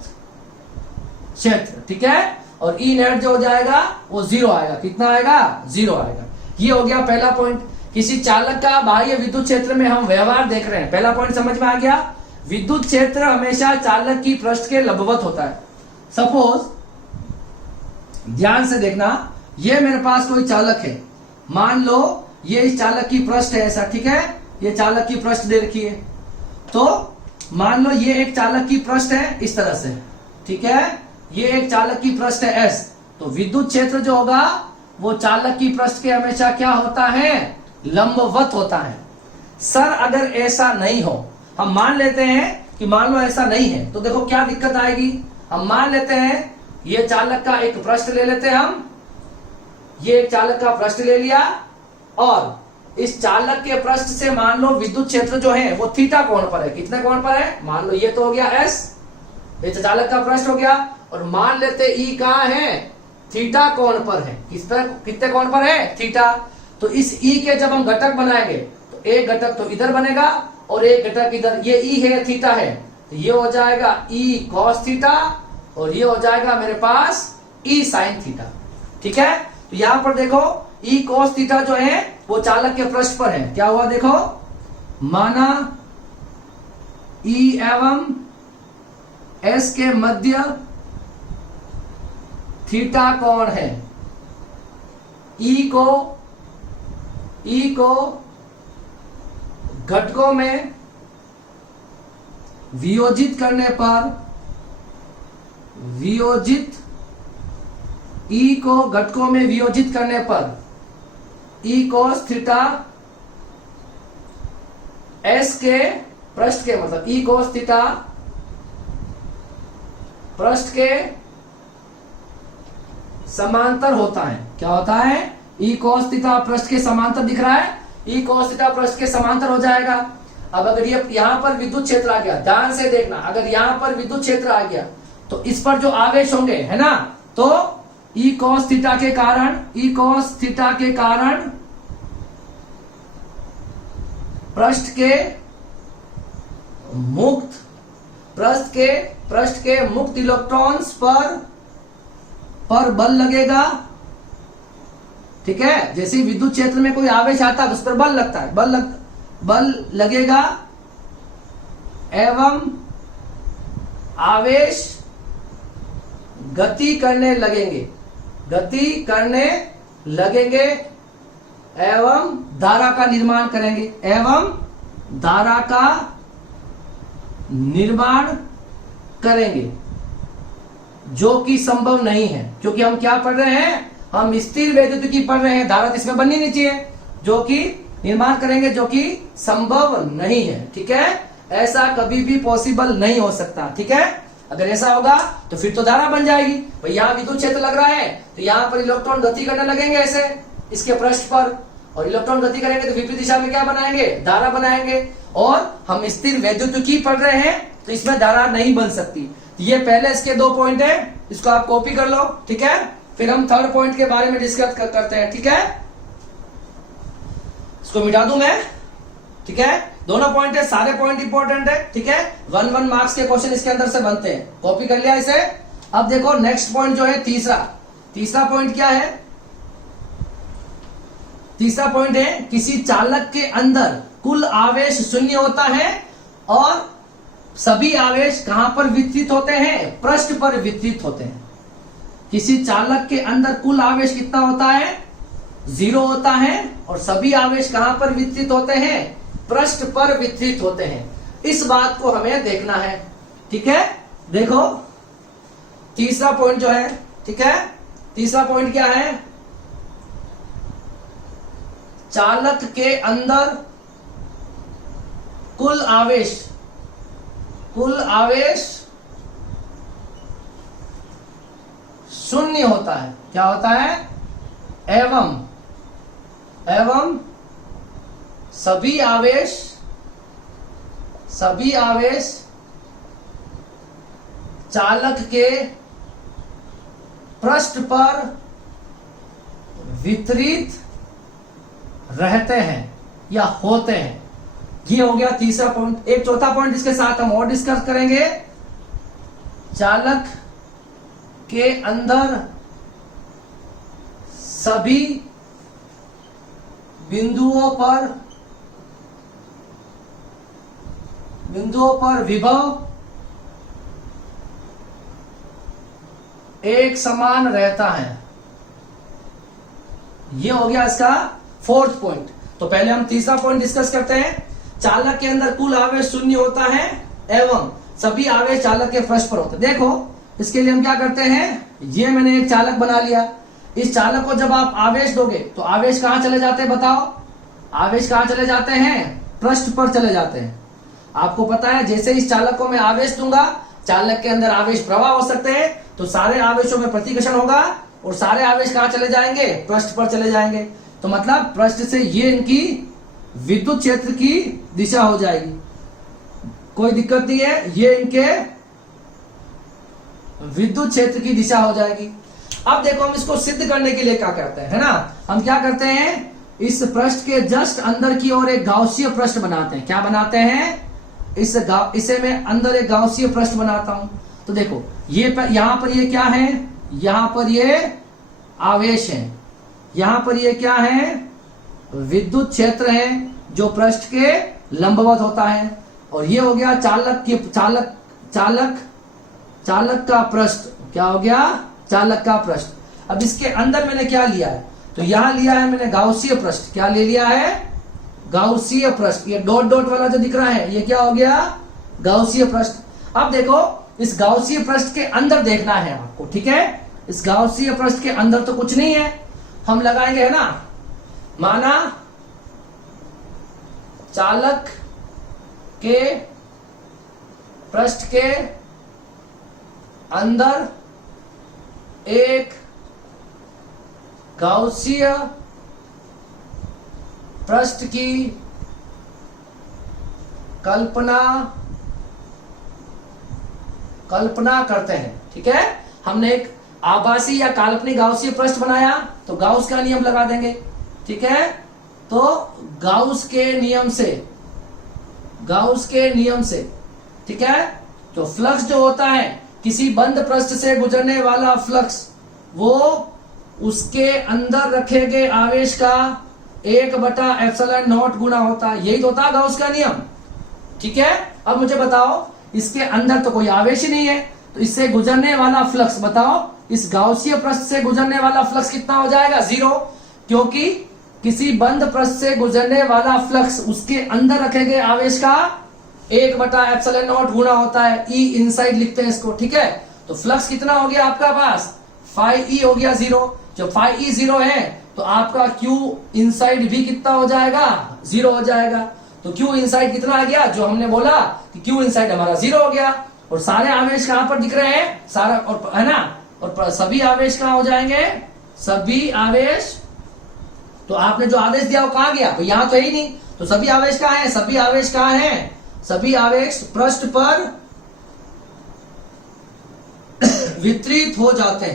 क्षेत्र, ठीक है। और ई नेट जो हो जाएगा वो 0 आएगा। कितना आएगा? 0 आएगा। ये हो गया पहला पॉइंट। किसी चालक का बाह्य विद्युत क्षेत्र में हम व्यवहार देख रहे हैं। पहला पॉइंट समझ में आ गया। विद्युत क्षेत्र हमेशा चालक की पृष्ठ के लंबवत होता है। सपोज ध्यान से देखना, ये मेरे पास कोई चालक है, मान लो ये इस चालक की पृष्ठ है ऐसा, ठीक है, ये चालक की पृष्ठ दे रखी है। तो मान लो ये एक चालक की पृष्ठ है इस तरह से, ठीक है, ये एक चालक की पृष्ठ है एस। तो विद्युत क्षेत्र जो होगा वो चालक की पृष्ठ के हमेशा क्या होता है? लंबवत होता है। सर अगर ऐसा नहीं हो, हम मान लेते हैं कि मान लो ऐसा नहीं है, तो देखो क्या दिक्कत आएगी। हम मान लेते हैं ये चालक का एक पृष्ठ ले लेते हैं हम, ये एक चालक का पृष्ठ ले लिया, और इस चालक के पृष्ठ से मान लो विद्युत क्षेत्र जो है वो थीटा कोण पर है। कितने कोण पर है? मान लो ये तो हो गया एस, ये चालक का पृष्ठ हो गया, और मान लेते ई कहां है? थीटा कोण पर है। किस पर? कितने कोण पर है? थीटा। तो इस ई के जब हम घटक बनाएंगे तो एक घटक तो इधर बनेगा और एक घटक इधर। ये ई है, थीटा है, तो ये हो जाएगा ई कॉस थीटा, और ये हो जाएगा मेरे पास ई साइन थीटा, ठीक है। तो यहां पर देखो ई कॉस थीटा जो है वो चालक के पृष्ठ पर है। क्या हुआ देखो, माना ई एवं एस के मध्य थीटा कोण है। ई को घटकों में वियोजित करने पर, ई को घटकों में वियोजित करने पर ई कोस थीटा एस के पृष्ठ के, मतलब ई कोस थीटा पृष्ठ के समांतर होता है। क्या होता है? ई कोस थीटा पृष्ठ के समांतर दिख रहा है, ई कोस थीटा पृष्ठ के समांतर हो जाएगा। अब अगर ये यहां पर विद्युत क्षेत्र आ गया, ध्यान से देखना, अगर यहां पर विद्युत क्षेत्र आ गया तो इस पर जो आवेश होंगे, है ना, तो ई कोस थीटा के कारण पृष्ठ के मुक्त इलेक्ट्रॉन्स पर बल लगेगा, ठीक है। जैसे विद्युत क्षेत्र में कोई आवेश आता है उस पर बल लगता है, बल लगेगा, एवं आवेश गति करने लगेंगे एवं धारा का निर्माण करेंगे, जो कि संभव नहीं है। क्योंकि हम क्या पढ़ रहे हैं? हम स्थिर वैद्युतिकी पढ़ रहे हैं, धारा इसमें बननी नहीं चाहिए, जो कि निर्माण करेंगे, जो कि संभव नहीं है, ठीक है। ऐसा कभी भी पॉसिबल नहीं हो सकता, ठीक है। अगर ऐसा होगा तो फिर तो धारा बन जाएगी। भाई यहाँ विद्युत क्षेत्र लग रहा है तो यहाँ पर इलेक्ट्रॉन गति करने लगेंगे ऐसे इसके पृष्ठ पर, और इलेक्ट्रॉन गति करेंगे तो विपरीत दिशा में क्या बनाएंगे? धारा बनाएंगे। और हम स्थिर वैद्युतिकी पढ़ रहे हैं तो इसमें धारा नहीं बन सकती। ये पहले इसके 2 पॉइंट है, इसको आप कॉपी कर लो, ठीक है। फिर हम थर्ड पॉइंट के बारे में डिस्कस करते हैं, ठीक है। इसको मिटा दूं मैं, ठीक है। दोनों पॉइंट है, सारे पॉइंट इंपॉर्टेंट है, ठीक है। 1 मार्क्स के क्वेश्चन इसके अंदर से बनते हैं, कॉपी कर लिया इसे। अब देखो नेक्स्ट पॉइंट जो है तीसरा पॉइंट क्या है? तीसरा पॉइंट है किसी चालक के अंदर कुल आवेश शून्य होता है और सभी आवेश कहां पर वितरित होते हैं? पृष्ठ पर वितरित होते हैं। किसी चालक के अंदर कुल आवेश कितना होता है? 0 होता है और सभी आवेश कहां पर वितरित होते हैं? पृष्ठ पर वितरित होते हैं। इस बात को हमें देखना है, ठीक है। देखो तीसरा पॉइंट जो है, ठीक है, तीसरा पॉइंट क्या है? चालक के अंदर कुल आवेश शून्य होता है। क्या होता है? एवं सभी आवेश चालक के पृष्ठ पर वितरित रहते हैं या होते हैं। ये हो गया तीसरा पॉइंट। एक चौथा पॉइंट इसके साथ हम और डिस्कस करेंगे। चालक के अंदर सभी बिंदुओं पर विभव एक समान रहता है। यह हो गया इसका फोर्थ पॉइंट। तो पहले हम तीसरा पॉइंट डिस्कस करते हैं। चालक के अंदर कुल आवेश शून्य होता है एवं सभी आवेश चालक के पृष्ठ पर होते हैं। देखो इसके लिए हम क्या करते हैं, ये मैंने एक चालक बना लिया। इस चालक को जब आप आवेश दोगे तो आवेश कहां चले जाते हैं? बताओ, आवेश कहां चले जाते हैं? पृष्ठ पर चले जाते हैं। आपको पता है जैसे इस चालक को मैं आवेश दूंगा, चालक के अंदर आवेश प्रवाह हो सकते हैं, तो सारे आवेशों में प्रतिकर्षण होगा और सारे आवेश कहां चले जाएंगे? पृष्ठ पर चले जाएंगे। तो मतलब पृष्ठ से ये इनकी विद्युत क्षेत्र की दिशा हो जाएगी। कोई दिक्कत नहीं है, ये इनके विद्युत क्षेत्र की दिशा हो जाएगी। अब देखो हम इसको सिद्ध करने के लिए क्या करते हैं, है ना, हम क्या करते हैं, इस पृष्ठ के जस्ट अंदर की ओर एक गाउसीय पृष्ठ बनाते हैं। क्या बनाते हैं? इसे मैं अंदर एक गाउसीय पृष्ठ बनाता हूं। तो देखो ये यहां पर ये क्या है? यहां पर ये आवेश है, यहां पर ये क्या है? विद्युत क्षेत्र है जो पृष्ठ के लंबवत होता है। और ये हो गया चालक का पृष्ठ। क्या हो गया? चालक का पृष्ठ। अब इसके अंदर मैंने क्या लिया है? तो यहां लिया है मैंने गाउसीय पृष्ठ। क्या ले लिया है? गाउसीय पृष्ठ। ये डॉट डॉट वाला जो दिख रहा है ये क्या हो गया? गाउसीय पृष्ठ। अब देखो इस गाउसीय पृष्ठ के अंदर देखना है आपको, ठीक है। इस गाउसीय पृष्ठ के अंदर तो कुछ नहीं है, हम लगाएंगे, है ना, माना चालक के पृष्ठ के अंदर एक गाउसीय पृष्ठ की कल्पना करते हैं, ठीक है। हमने एक आभासी या काल्पनिक गाउसीय पृष्ठ बनाया तो गाउस का नियम लगा देंगे, ठीक है। तो गाउस के नियम से ठीक है, तो फ्लक्स जो होता है किसी बंद पृष्ठ से गुजरने वाला फ्लक्स वो उसके अंदर रखे गए आवेश का 1/ε0 गुना होता है। यही तो होता है गाउस का नियम, ठीक है। अब मुझे बताओ इसके अंदर तो कोई आवेश ही नहीं है, तो इससे गुजरने वाला फ्लक्स बताओ, इस गाउसीय पृष्ठ से गुजरने वाला फ्लक्स कितना हो जाएगा? 0, क्योंकि किसी बंद पृष्ठ से गुजरने वाला फ्लक्स उसके अंदर रखे गए आवेश का 1/ε0 गुना होता है। ई इनसाइड लिखते हैं इसको, ठीक है। तो फ्लक्स कितना हो गया आपका पास? φe हो गया 0। जब φe 0 है तो आपका Q इनसाइड भी कितना हो जाएगा? 0 हो जाएगा। तो Q इनसाइड कितना आ गया? जो हमने बोला कि Q इनसाइड हमारा 0 हो गया। और सारे आवेश कहां पर दिख रहे हैं? सारा, और है ना, और सभी आवेश कहां हो जाएंगे? सभी आवेश, तो आपने जो आदेश दिया वो कहां गया? तो यहां तो ही नहीं, तो सभी आवेश कहां है? सभी आवेश कहां है? सभी आवेश पृष्ठ पर वितरित हो जाते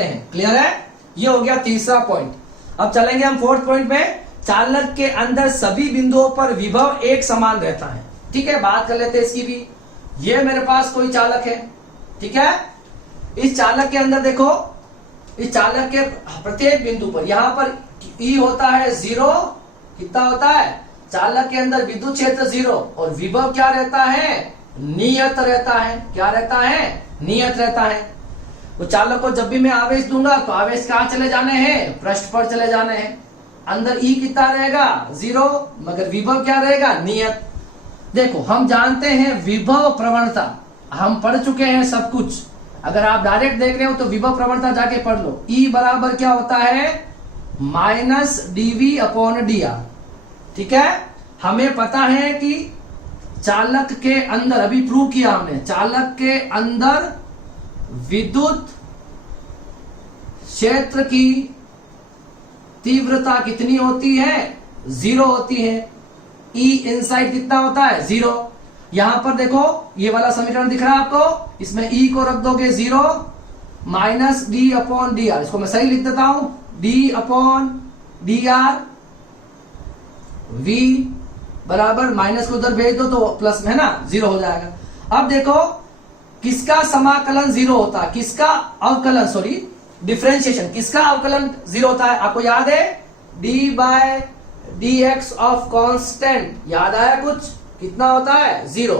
हैं, क्लियर है। ये हो गया तीसरा पॉइंट। अब चलेंगे हम फोर्थ पॉइंट में। चालक के अंदर सभी बिंदुओं पर विभव एक समान रहता है। ठीक है, बात कर लेते हैं इसकी भी। ये मेरे पास कोई चालक है, ठीक है। इस चालक के अंदर देखो, इस चालक के प्रत्येक बिंदु पर, यहां पर ई होता है 0, कितना होता है, चालक के अंदर विद्युत क्षेत्र 0 और विभव क्या रहता है, नियत रहता है। क्या रहता है, नियत रहता है। तो चालक को जब भी मैं आवेश दूंगा तो आवेश कहां चले जाने हैं, पृष्ठ पर चले जाने हैं। अंदर ई कितना रहेगा, 0, मगर विभव क्या रहेगा, नियत। देखो हम जानते हैं विभव प्रवणता, हम पढ़ चुके हैं सब कुछ। अगर आप डायरेक्ट देख रहे हो तो विभव प्रवणता जाके पढ़ लो। ई बराबर क्या होता है, -dV/dr। ठीक है, हमें पता है कि चालक के अंदर, अभी प्रूव किया हमने, चालक के अंदर विद्युत क्षेत्र की तीव्रता कितनी होती है, 0 होती है। ई इनसाइड कितना होता है, 0। यहां पर देखो ये वाला समीकरण दिख रहा है आपको, इसमें ई को रख दोगे 0 -d/dr। इसको मैं सही लिख देता हूं, d/dr v बराबर माइनस को उधर भेज दो तो प्लस में है ना, 0 हो जाएगा। अब देखो किसका समाकलन 0 होता है, किसका अवकलन, सॉरी डिफरेंशिएशन, किसका अवकलन 0 होता है, आपको याद है, d/dx ऑफ कांस्टेंट, याद आया कुछ, कितना होता है, 0।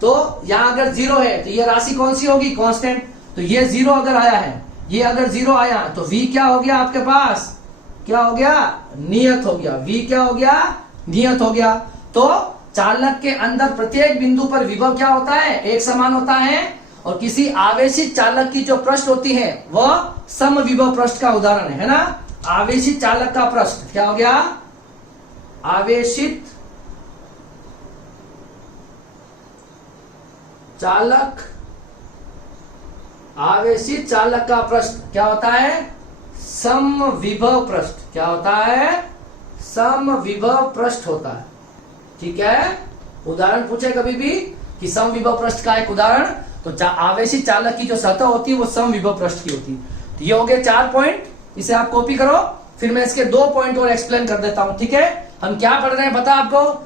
तो यहां अगर 0 है तो ये राशि कौन सी होगी, कांस्टेंट। तो ये 0 अगर आया है, ये अगर 0 आया तो v क्या हो गया आपके पास, क्या हो गया, नियत हो गया। v क्या हो गया, नियत हो गया। तो चालक के अंदर प्रत्येक बिंदु पर विभव क्या होता है, एक समान होता है। और किसी आवेशित चालक की जो पृष्ठ होती है वह समविभव पृष्ठ का उदाहरण है ना। आवेशित चालक का पृष्ठ क्या हो गया, आवेशित चालक, आवेशित चालक का पृष्ठ क्या होता है, समविभव पृष्ठ। क्या होता है, समविभव पृष्ठ होता है। ठीक है, उदाहरण पूछे कभी भी कि समविभव पृष्ठ का एक उदाहरण, तो आवेशित चालक की जो सतह होती है वो समविभव पृष्ठ की होती है। तो ये हो गए 4 पॉइंट, इसे आप कॉपी करो। फिर मैं इसके 2 पॉइंट और एक्सप्लेन कर देता हूं। ठीक है, हम क्या पढ़ रहे हैं पता आपको,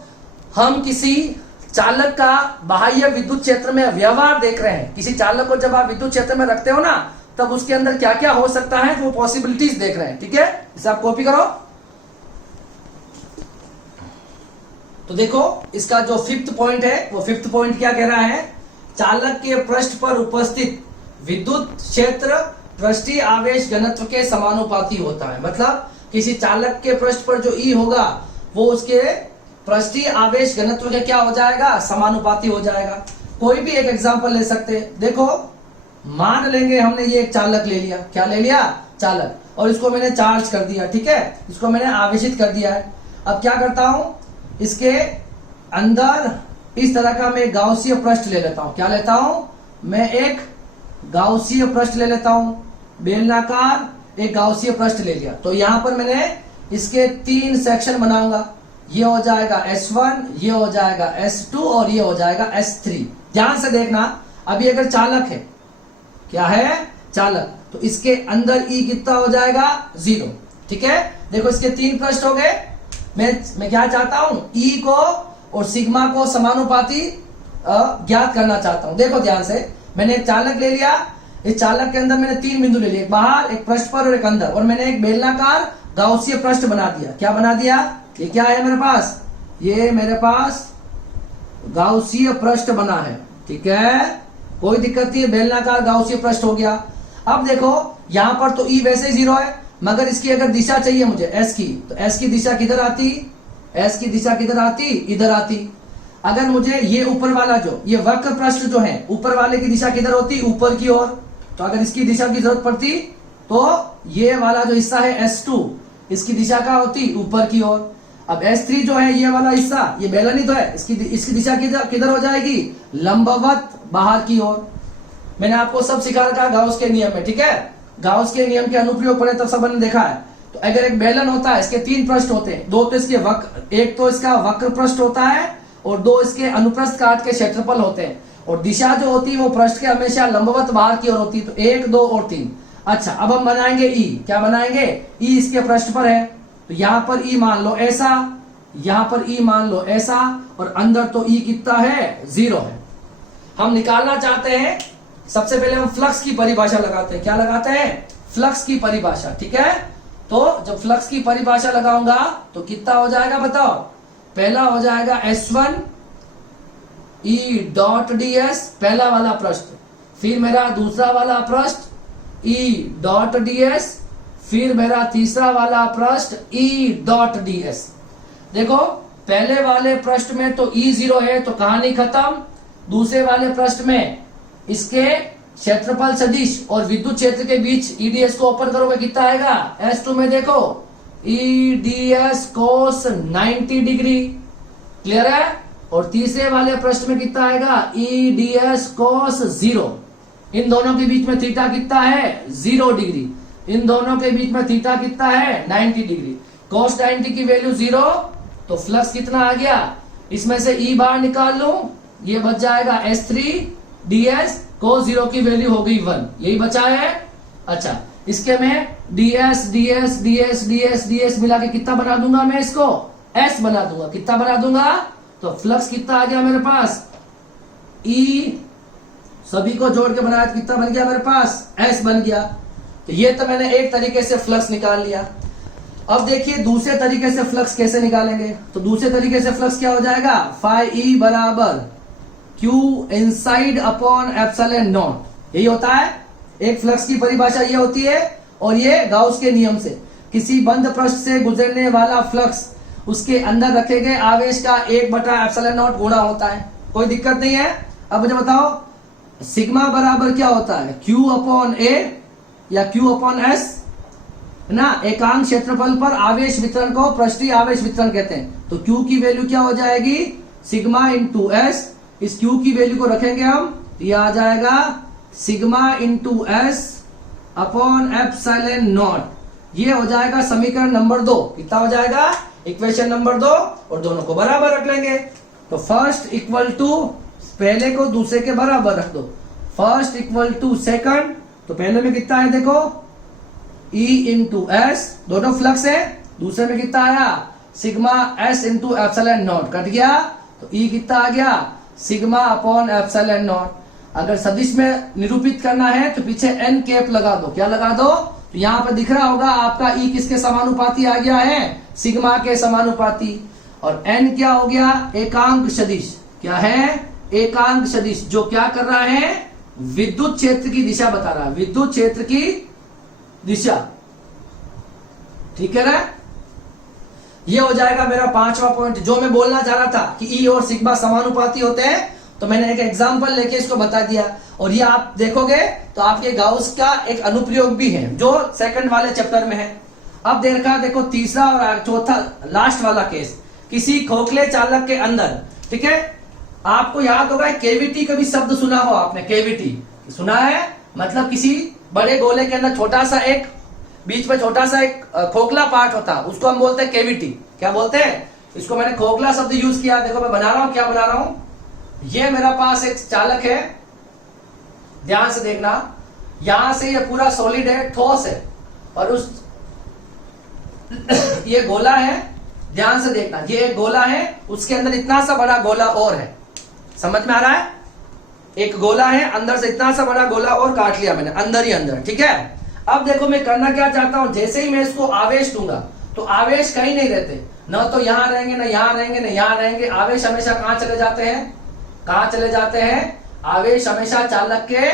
हम किसी चालक का बाह्य विद्युत क्षेत्र में व्यवहार देख रहे हैं। किसी चालक को जब आप विद्युत क्षेत्र में रखते हो ना, तब उसके अंदर क्या क्या हो सकता है वो पॉसिबिलिटीज देख रहे हैं। ठीक है, इसे आप कॉपी करो। तो देखो इसका जो 5th पॉइंट है, वो 5th पॉइंट क्या कह रहा है, चालक के पृष्ठ पर उपस्थित विद्युत क्षेत्र पृष्ठीय आवेश घनत्व के समानुपाती होता है। मतलब किसी चालक के पृष्ठ पर जो ई होगा वो उसके पृष्ठीय आवेश घनत्व के क्या हो जाएगा, समानुपाती हो जाएगा। कोई भी एक एग्जांपल ले सकते हैं। देखो मान लेंगे हमने ये एक चालक ले लिया, क्या ले लिया, चालक, और इसको मैंने चार्ज कर दिया। ठीक है, इसको मैंने आवेशित कर दिया है। अब क्या करता हूं, इसके अंदर इस तरह का मैं गाउसीय पृष्ठ ले लेता हूं। क्या लेता हूं, मैं एक गाउसीय पृष्ठ ले लेता हूं, बेलनाकार एक गाउसीय पृष्ठ ले लिया। तो यहां पर मैंने इसके 3 सेक्शन बनाऊंगा। ये हो जाएगा S1, ये हो जाएगा S2 और ये हो जाएगा S3। ध्यान से देखना, अभी अगर चालक है, क्या है, चालक, तो इसके अंदर ई कितना हो जाएगा, 0। ठीक है, देखो इसके 3 पृष्ठ हो गए। मैं क्या चाहता हूं, ई को और सिग्मा को समानुपाती ज्ञात करना चाहता हूं। देखो ध्यान से, मैंने एक चालक ले लिया, इस चालक के अंदर मैंने 3 बिंदु ले लिए, एक बाहर, एक पृष्ठ पर और एक अंदर, और मैंने एक बेलनाकार गाउसीय पृष्ठ बना दिया। क्या बना दिया, ये क्या है मेरे पास, ये मेरे पास गाउसीय पृष्ठ बना है। ठीक है, कोई दिक्कत नहीं, बेलनाकार गाउसीय पृष्ठ हो गया। अब देखो यहां पर तो ई वैसे 0 है, मगर इसकी अगर दिशा चाहिए मुझे एस की, तो एस की दिशा किधर आती, एस की दिशा किधर आती, इधर आती। अगर मुझे ये ऊपर वाला जो ये वक्र पृष्ठ जो है, ऊपर वाले की दिशा किधर होती, ऊपर की ओर। तो अगर इसकी दिशा की जरूरत पड़ती तो ये वाला जो हिस्सा है S2, इसकी दिशा क्या होती, ऊपर की ओर। अब S3 जो है, ये वाला हिस्सा, ये बेलन ही तो है, इसकी दिशा किधर हो जाएगी, लंबवत बाहर की ओर। मैंने आपको सब सिखा रखा है गाउस के नियम में। ठीक है, गाउस के नियम के अनुप्रयोग पढ़े तब सब ने देखा है। तो अगर एक बेलन होता है, इसके 3 पृष्ठ होते हैं, 2 तो इसके वक्र, एक तो इसका वक्र पृष्ठ होता है और 2 इसके अनुप्रस्थ काट के क्षेत्रफल होते हैं, और दिशा जो होती है वो पृष्ठ के हमेशा लंबवत बाहर की ओर होती है। तो 1, 2 और 3। अच्छा, अब हम बनाएंगे ई। क्या बनाएंगे, ई इसके पृष्ठ पर है, तो यहां पर ई मान लो ऐसा, यहां पर ई मान लो ऐसा, और अंदर तो ई कितना है, 0 है। हम निकालना चाहते हैं, सबसे पहले हम फ्लक्स की परिभाषा लगाते हैं। क्या लगाते हैं, फ्लक्स की परिभाषा, ठीक है। तो जब फ्लक्स की परिभाषा लगाऊंगा तो कितना हो जाएगा बताओ, पहला हो जाएगा S1 E डॉट ds, पहला वाला पृष्ठ, फिर मेरा दूसरा वाला पृष्ठ E डॉट ds, फिर मेरा तीसरा वाला पृष्ठ E डॉट ds। देखो पहले वाले पृष्ठ में तो E0 है तो कहानी खत्म, दूसरे वाले पृष्ठ में इसके क्षेत्रफल सदिश और विद्युत क्षेत्र के बीच EDS को ओपन करोगे कितना आएगा, S2 में देखो EDS cos 90 डिग्री, क्लियर है। और तीसरे वाले पृष्ठ में कितना आएगा, EDS cos 0। इन दोनों के बीच में थीटा कितना है, 0 डिग्री। इन दोनों के बीच में थीटा कितना है, 90 डिग्री। cos 90 की वैल्यू 0, तो फ्लक्स कितना आ गया, इसमें से E बाहर निकाल लूं, ये बच जाएगा S3 ds, cos 0 की वैल्यू हो गई 1, यही बचा है। अच्छा, इसके में ds ds ds ds ds मिला के कितना बना दूंगा मैं, इसको s बना दूंगा। कितना बना दूंगा, तो फ्लक्स कितना आ गया मेरे पास, E सभी को जोड़ के बनाया, कितना बन गया मेरे पास, s बन गया। तो ये तो मैंने एक तरीके से फ्लक्स निकाल लिया। अब देखिए दूसरे तरीके से फ्लक्स कैसे निकालेंगे। तो दूसरे तरीके से फ्लक्स क्या हो जाएगा, फाई ई बराबर Q inside upon epsilon not, यही होता है। एक फ्लक्स की परिभाषा ये होती है, और ये गाउस के नियम से किसी बंद पृष्ठ से गुजरने वाला फ्लक्स उसके अंदर रखे गए आवेश का 1/एप्सिलॉन नॉट गुणा होता है। कोई दिक्कत नहीं है। अब मुझे बताओ सिग्मा बराबर क्या होता है, Q अपॉन A या Q अपॉन S ना। एकांक क्षेत्रफल पर आवेश वितरण को पृष्ठीय आवेश वितरण कहते हैं। तो Q की वैल्यू क्या हो जाएगी, सिग्मा इंटू S। इस Q की वैल्यू को रखेंगे हम, तो ये आ जाएगा sigma into S upon epsilon not. ये हो जाएगा समीकरण नंबर 2। कितना हो जाएगा, इक्वेशन नंबर 2, और दोनों को बराबर रख लेंगे। तो फर्स्ट इक्वल टू, पहले को दूसरे के बराबर रख दो, फर्स्ट इक्वल टू सेकंड। तो पहले में कितना है देखो, E इंटू S, दोनों फ्लक्स है। दूसरे में कितना आया, sigma S into epsilon not, cut गया तो E कितना आ गया, सिग्मा अपॉन एप्सिलॉन नॉट। अगर सदिश में निरूपित करना है तो पीछे n कैप लगा दो। क्या लगा दो, तो यहां पर दिख रहा होगा आपका E किसके समानुपाती आ गया है, सिग्मा के समानुपाती। और n क्या हो गया, एकांक सदिश। क्या है, एकांक सदिश, जो क्या कर रहा है, विद्युत क्षेत्र की दिशा बता रहा है, विद्युत क्षेत्र की दिशा, ठीक है ना। ये हो जाएगा मेरा 5वां पॉइंट। जो मैं बोलना चाह रहा था कि ई और सिग्मा समानुपाती होते हैं, तो मैंने एक एग्जांपल लेके इसको बता दिया। और ये आप देखोगे तो आपके गाउस का एक अनुप्रयोग भी है जो सेकंड वाले चैप्टर में है। अब देखो तीसरा और चौथा लास्ट वाला केस, किसी खोखले चालक के अंदर, ठीक है। आपको याद होगा केविटी, कभी शब्द सुना हो आपने, केविटी सुना है, मतलब किसी बड़े गोले के अंदर छोटा सा एक, बीच में छोटा सा एक खोखला पार्ट होता है, उसको हम बोलते हैं केविटी। क्या बोलते हैं इसको, मैंने खोखला शब्द यूज किया। देखो मैं बना रहा हूं, क्या बना रहा हूं, ये मेरा पास एक चालक है, ध्यान से देखना, यहां से ये पूरा सॉलिड है, ठोस है, और उस ये गोला है, ध्यान से देखना, ये एक गोला है, उसके अंदर इतना सा बड़ा गोला और है, समझ में आ रहा है। एक गोला है, अंदर से इतना सा बड़ा गोला और काट लिया मैंने, अंदर ही अंदर, ठीक है। अब देखो मैं करना क्या चाहता हूं, जैसे ही मैं इसको आवेश दूंगा तो आवेश कहीं नहीं रहते, न तो यहां रहेंगे, न यहां रहेंगे, न यहां रहेंगे। आवेश हमेशा कहां चले जाते हैं, कहां चले जाते हैं, आवेश हमेशा चालक के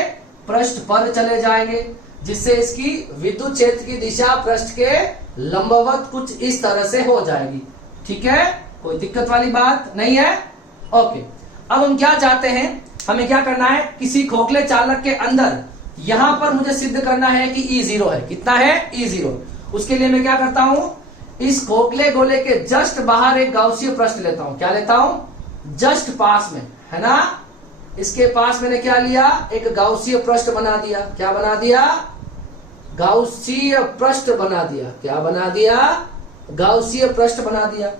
पृष्ठ पर चले जाएंगे, जिससे इसकी विद्युत क्षेत्र की दिशा पृष्ठ के लंबवत कुछ इस तरह से हो जाएगी, ठीक है। कोई दिक्कत वाली बात नहीं है, ओके। अब हम क्या चाहते हैं, हमें क्या करना है, किसी खोखले चालक के अंदर यहां पर मुझे सिद्ध करना है कि E0 है। कितना है, E0। उसके लिए मैं क्या करता हूं, इस खोखले गोले के जस्ट बाहर एक गाउसीय पृष्ठ लेता हूं। क्या लेता हूं, जस्ट पास में, है ना, इसके पास मैंने क्या लिया, एक गाउसीय पृष्ठ बना दिया। क्या बना दिया, गाउसीय पृष्ठ बना दिया। क्या बना दिया, गाउसीय पृष्ठ बना दिया।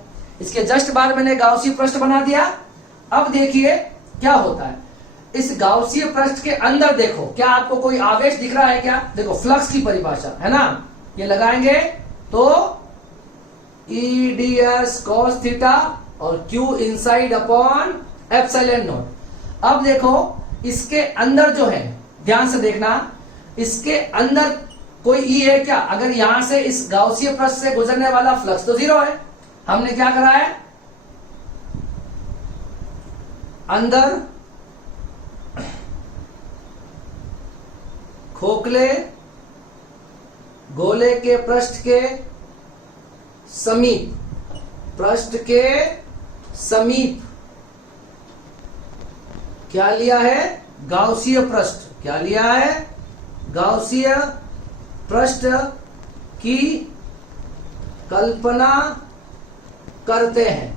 इसके जस्ट बाहर मैंने गाउसीय पृष्ठ बना दिया। अब देखिए क्या होता है, इस गाउसीय पृष्ठ के अंदर देखो, क्या आपको कोई आवेश दिख रहा है क्या, देखो फ्लक्स की परिभाषा है ना, ये लगाएंगे तो EDS cos थीटा और Q inside upon epsilon not. अब देखो इसके अंदर जो है, ध्यान से देखना, इसके अंदर कोई E है क्या? अगर यहां से इस गाउसीय पृष्ठ से गुजरने वाला फ्लक्स तो 0 है। हमने क्या करा है, अंदर खोखले गोले के पृष्ठ के समीप, पृष्ठ के समीप क्या लिया है? गाउसीय पृष्ठ। क्या लिया है? गाउसीय पृष्ठ की कल्पना करते हैं।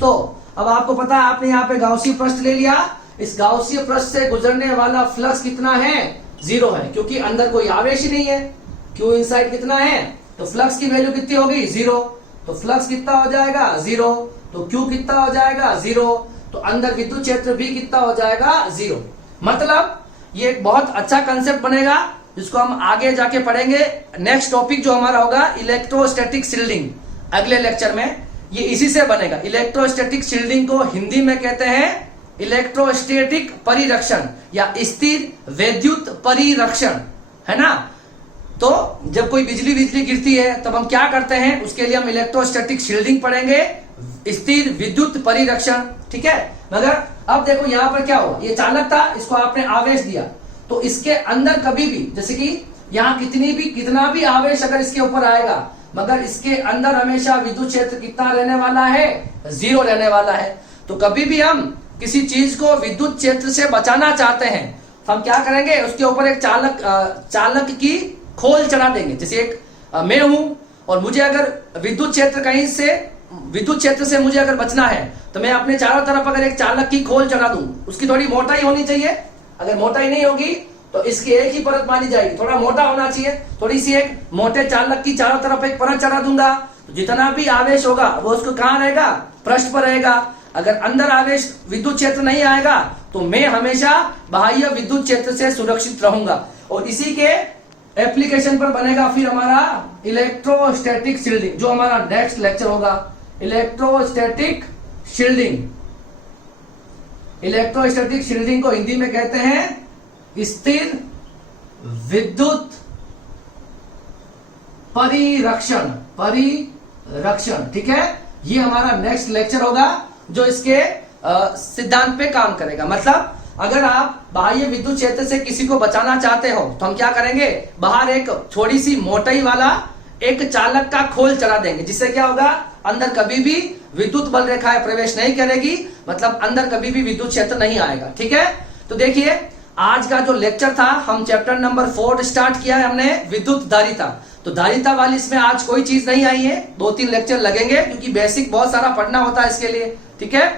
तो अब आपको पता है, आपने यहां पे गाउसीय पृष्ठ ले लिया। इस गाउसीय पृष्ठ से गुजरने वाला फ्लक्स कितना है? 0 है, क्योंकि अंदर कोई आवेश ही नहीं है। Q इनसाइड कितना है? तो फ्लक्स की वैल्यू कितनी होगी? 0। तो फ्लक्स कितना हो जाएगा? 0। तो Q कितना हो जाएगा? 0। तो अंदर विद्युत क्षेत्र भी कितना हो जाएगा? 0। मतलब ये एक बहुत अच्छा कंसेप्ट बनेगा, जिसको हम आगे जाके पढ़ेंगे। नेक्स्ट टॉपिक जो हमारा होगा इलेक्ट्रोस्टैटिक शील्डिंग, अगले लेक्चर में ये इसी से बनेगा। इलेक्ट्रोस्टैटिक शील्डिंग को हिंदी में कहते हैं इलेक्ट्रोस्टैटिक परिरक्षण या स्थिर विद्युत परिरक्षण, है ना। तो जब कोई बिजली गिरती है तब हम क्या करते हैं, उसके लिए हम इलेक्ट्रोस्टैटिक शील्डिंग पढ़ेंगे, स्थिर विद्युत परिरक्षण, ठीक है। मगर अब देखो यहां पर क्या हुआ, ये चालक था, इसको आपने आवेश दिया, तो इसके अंदर कभी भी, जैसे कि यहाँ कितना भी आवेश अगर इसके ऊपर आएगा, मगर इसके अंदर हमेशा विद्युत क्षेत्र कितना रहने वाला है? 0 रहने वाला है। तो कभी भी हम किसी चीज को विद्युत क्षेत्र से बचाना चाहते हैं तो हम क्या करेंगे, उसके ऊपर एक चालक की खोल चढ़ा देंगे। जैसे एक मैं हूं और मुझे अगर विद्युत क्षेत्र से मुझे अगर बचना है तो मैं अपने चारों तरफ अगर एक चालक की खोल चढ़ा दूं, उसकी थोड़ी मोटाई होनी चाहिए। अगर मोटाई नहीं होगी तो इसकी एक ही परत मानी जाएगी, थोड़ा मोटा होना चाहिए। थोड़ी सी एक मोटे चालक की चारों तरफ एक परत चढ़ा दूंगा तो जितना भी आवेश होगा वो उसको कहां रहेगा? पृष्ठ पर रहेगा। अगर अंदर आवेश विद्युत क्षेत्र नहीं आएगा तो मैं हमेशा बाह्य विद्युत क्षेत्र से सुरक्षित रहूंगा। और इसी के एप्लीकेशन पर बनेगा फिर हमारा इलेक्ट्रोस्टैटिक शील्डिंग, जो हमारा नेक्स्ट लेक्चर होगा। इलेक्ट्रोस्टैटिक शील्डिंग, इलेक्ट्रोस्टैटिक शील्डिंग को हिंदी में कहते हैं स्थिर विद्युत परिरक्षण, ठीक है। ये हमारा नेक्स्ट लेक्चर होगा जो इसके सिद्धांत पे काम करेगा। मतलब अगर आप बाह्य विद्युत क्षेत्र से किसी को बचाना चाहते हो तो हम क्या करेंगे, बाहर एक थोड़ी सी मोटाई वाला एक चालक का खोल चढ़ा देंगे, जिससे क्या होगा, अंदर कभी भी विद्युत बल रेखाएं प्रवेश नहीं करेगी, मतलब अंदर कभी भी विद्युत क्षेत्र नहीं आएगा, ठीक है। तो देखिए आज का जो लेक्चर था, हम चैप्टर नंबर 4 स्टार्ट किया है हमने, विद्युत धारिता। तो धारिता वाली इसमें आज कोई चीज नहीं आई है, 2-3 लेक्चर लगेंगे क्योंकि बेसिक बहुत सारा पढ़ना होता है इसके लिए, ठीक है।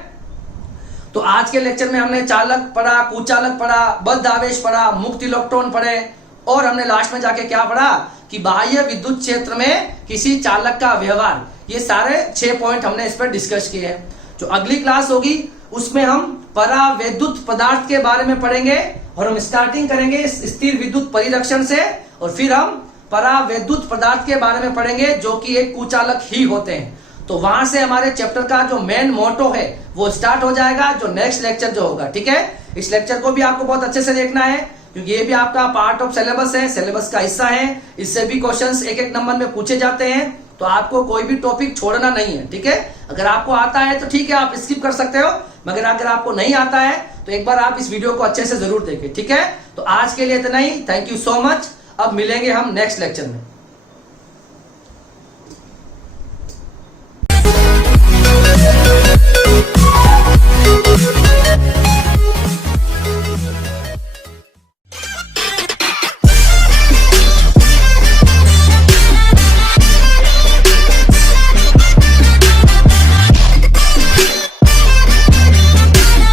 तो आज के लेक्चर में हमने चालक पढ़ा, कुचालक पढ़ा, बद्ध आवेश पढ़ा, मुक्त इलेक्ट्रॉन पढ़े, और हमने लास्ट में जाके क्या पढ़ा कि बाह्य विद्युत क्षेत्र में किसी चालक का व्यवहार। ये सारे 6 पॉइंट हमने इस पर डिस्कस किए हैं। जो अगली क्लास होगी उसमें हम परावैद्युत पदार्थ के बारे में पढ़ेंगे, और हम स्टार्टिंग करेंगे स्थिर विद्युत परिरक्षण से, और फिर हम परावैद्युत पदार्थ के बारे में पढ़ेंगे जो कि एक कुचालक ही होते हैं। तो वहां से हमारे चैप्टर का जो मेन मोटो है वो स्टार्ट हो जाएगा, जो नेक्स्ट लेक्चर जो होगा, ठीक है। इस लेक्चर को भी आपको बहुत अच्छे से देखना है क्योंकि ये भी आपका पार्ट ऑफ सिलेबस है, सिलेबस का हिस्सा है। इससे भी क्वेश्चंस 1-1 नंबर में पूछे जाते हैं, तो आपको कोई भी टॉपिक छोड़ना नहीं है, ठीक है। अगर आपको आता है तो ठीक है, आप स्किप कर सकते हो, मगर अगर आपको नहीं आता है तो एक बार आप इस वीडियो को अच्छे से जरूर देखें, ठीक है। तो आज के लिए इतना ही, थैंक यू सो मच। अब मिलेंगे हम नेक्स्ट लेक्चर में।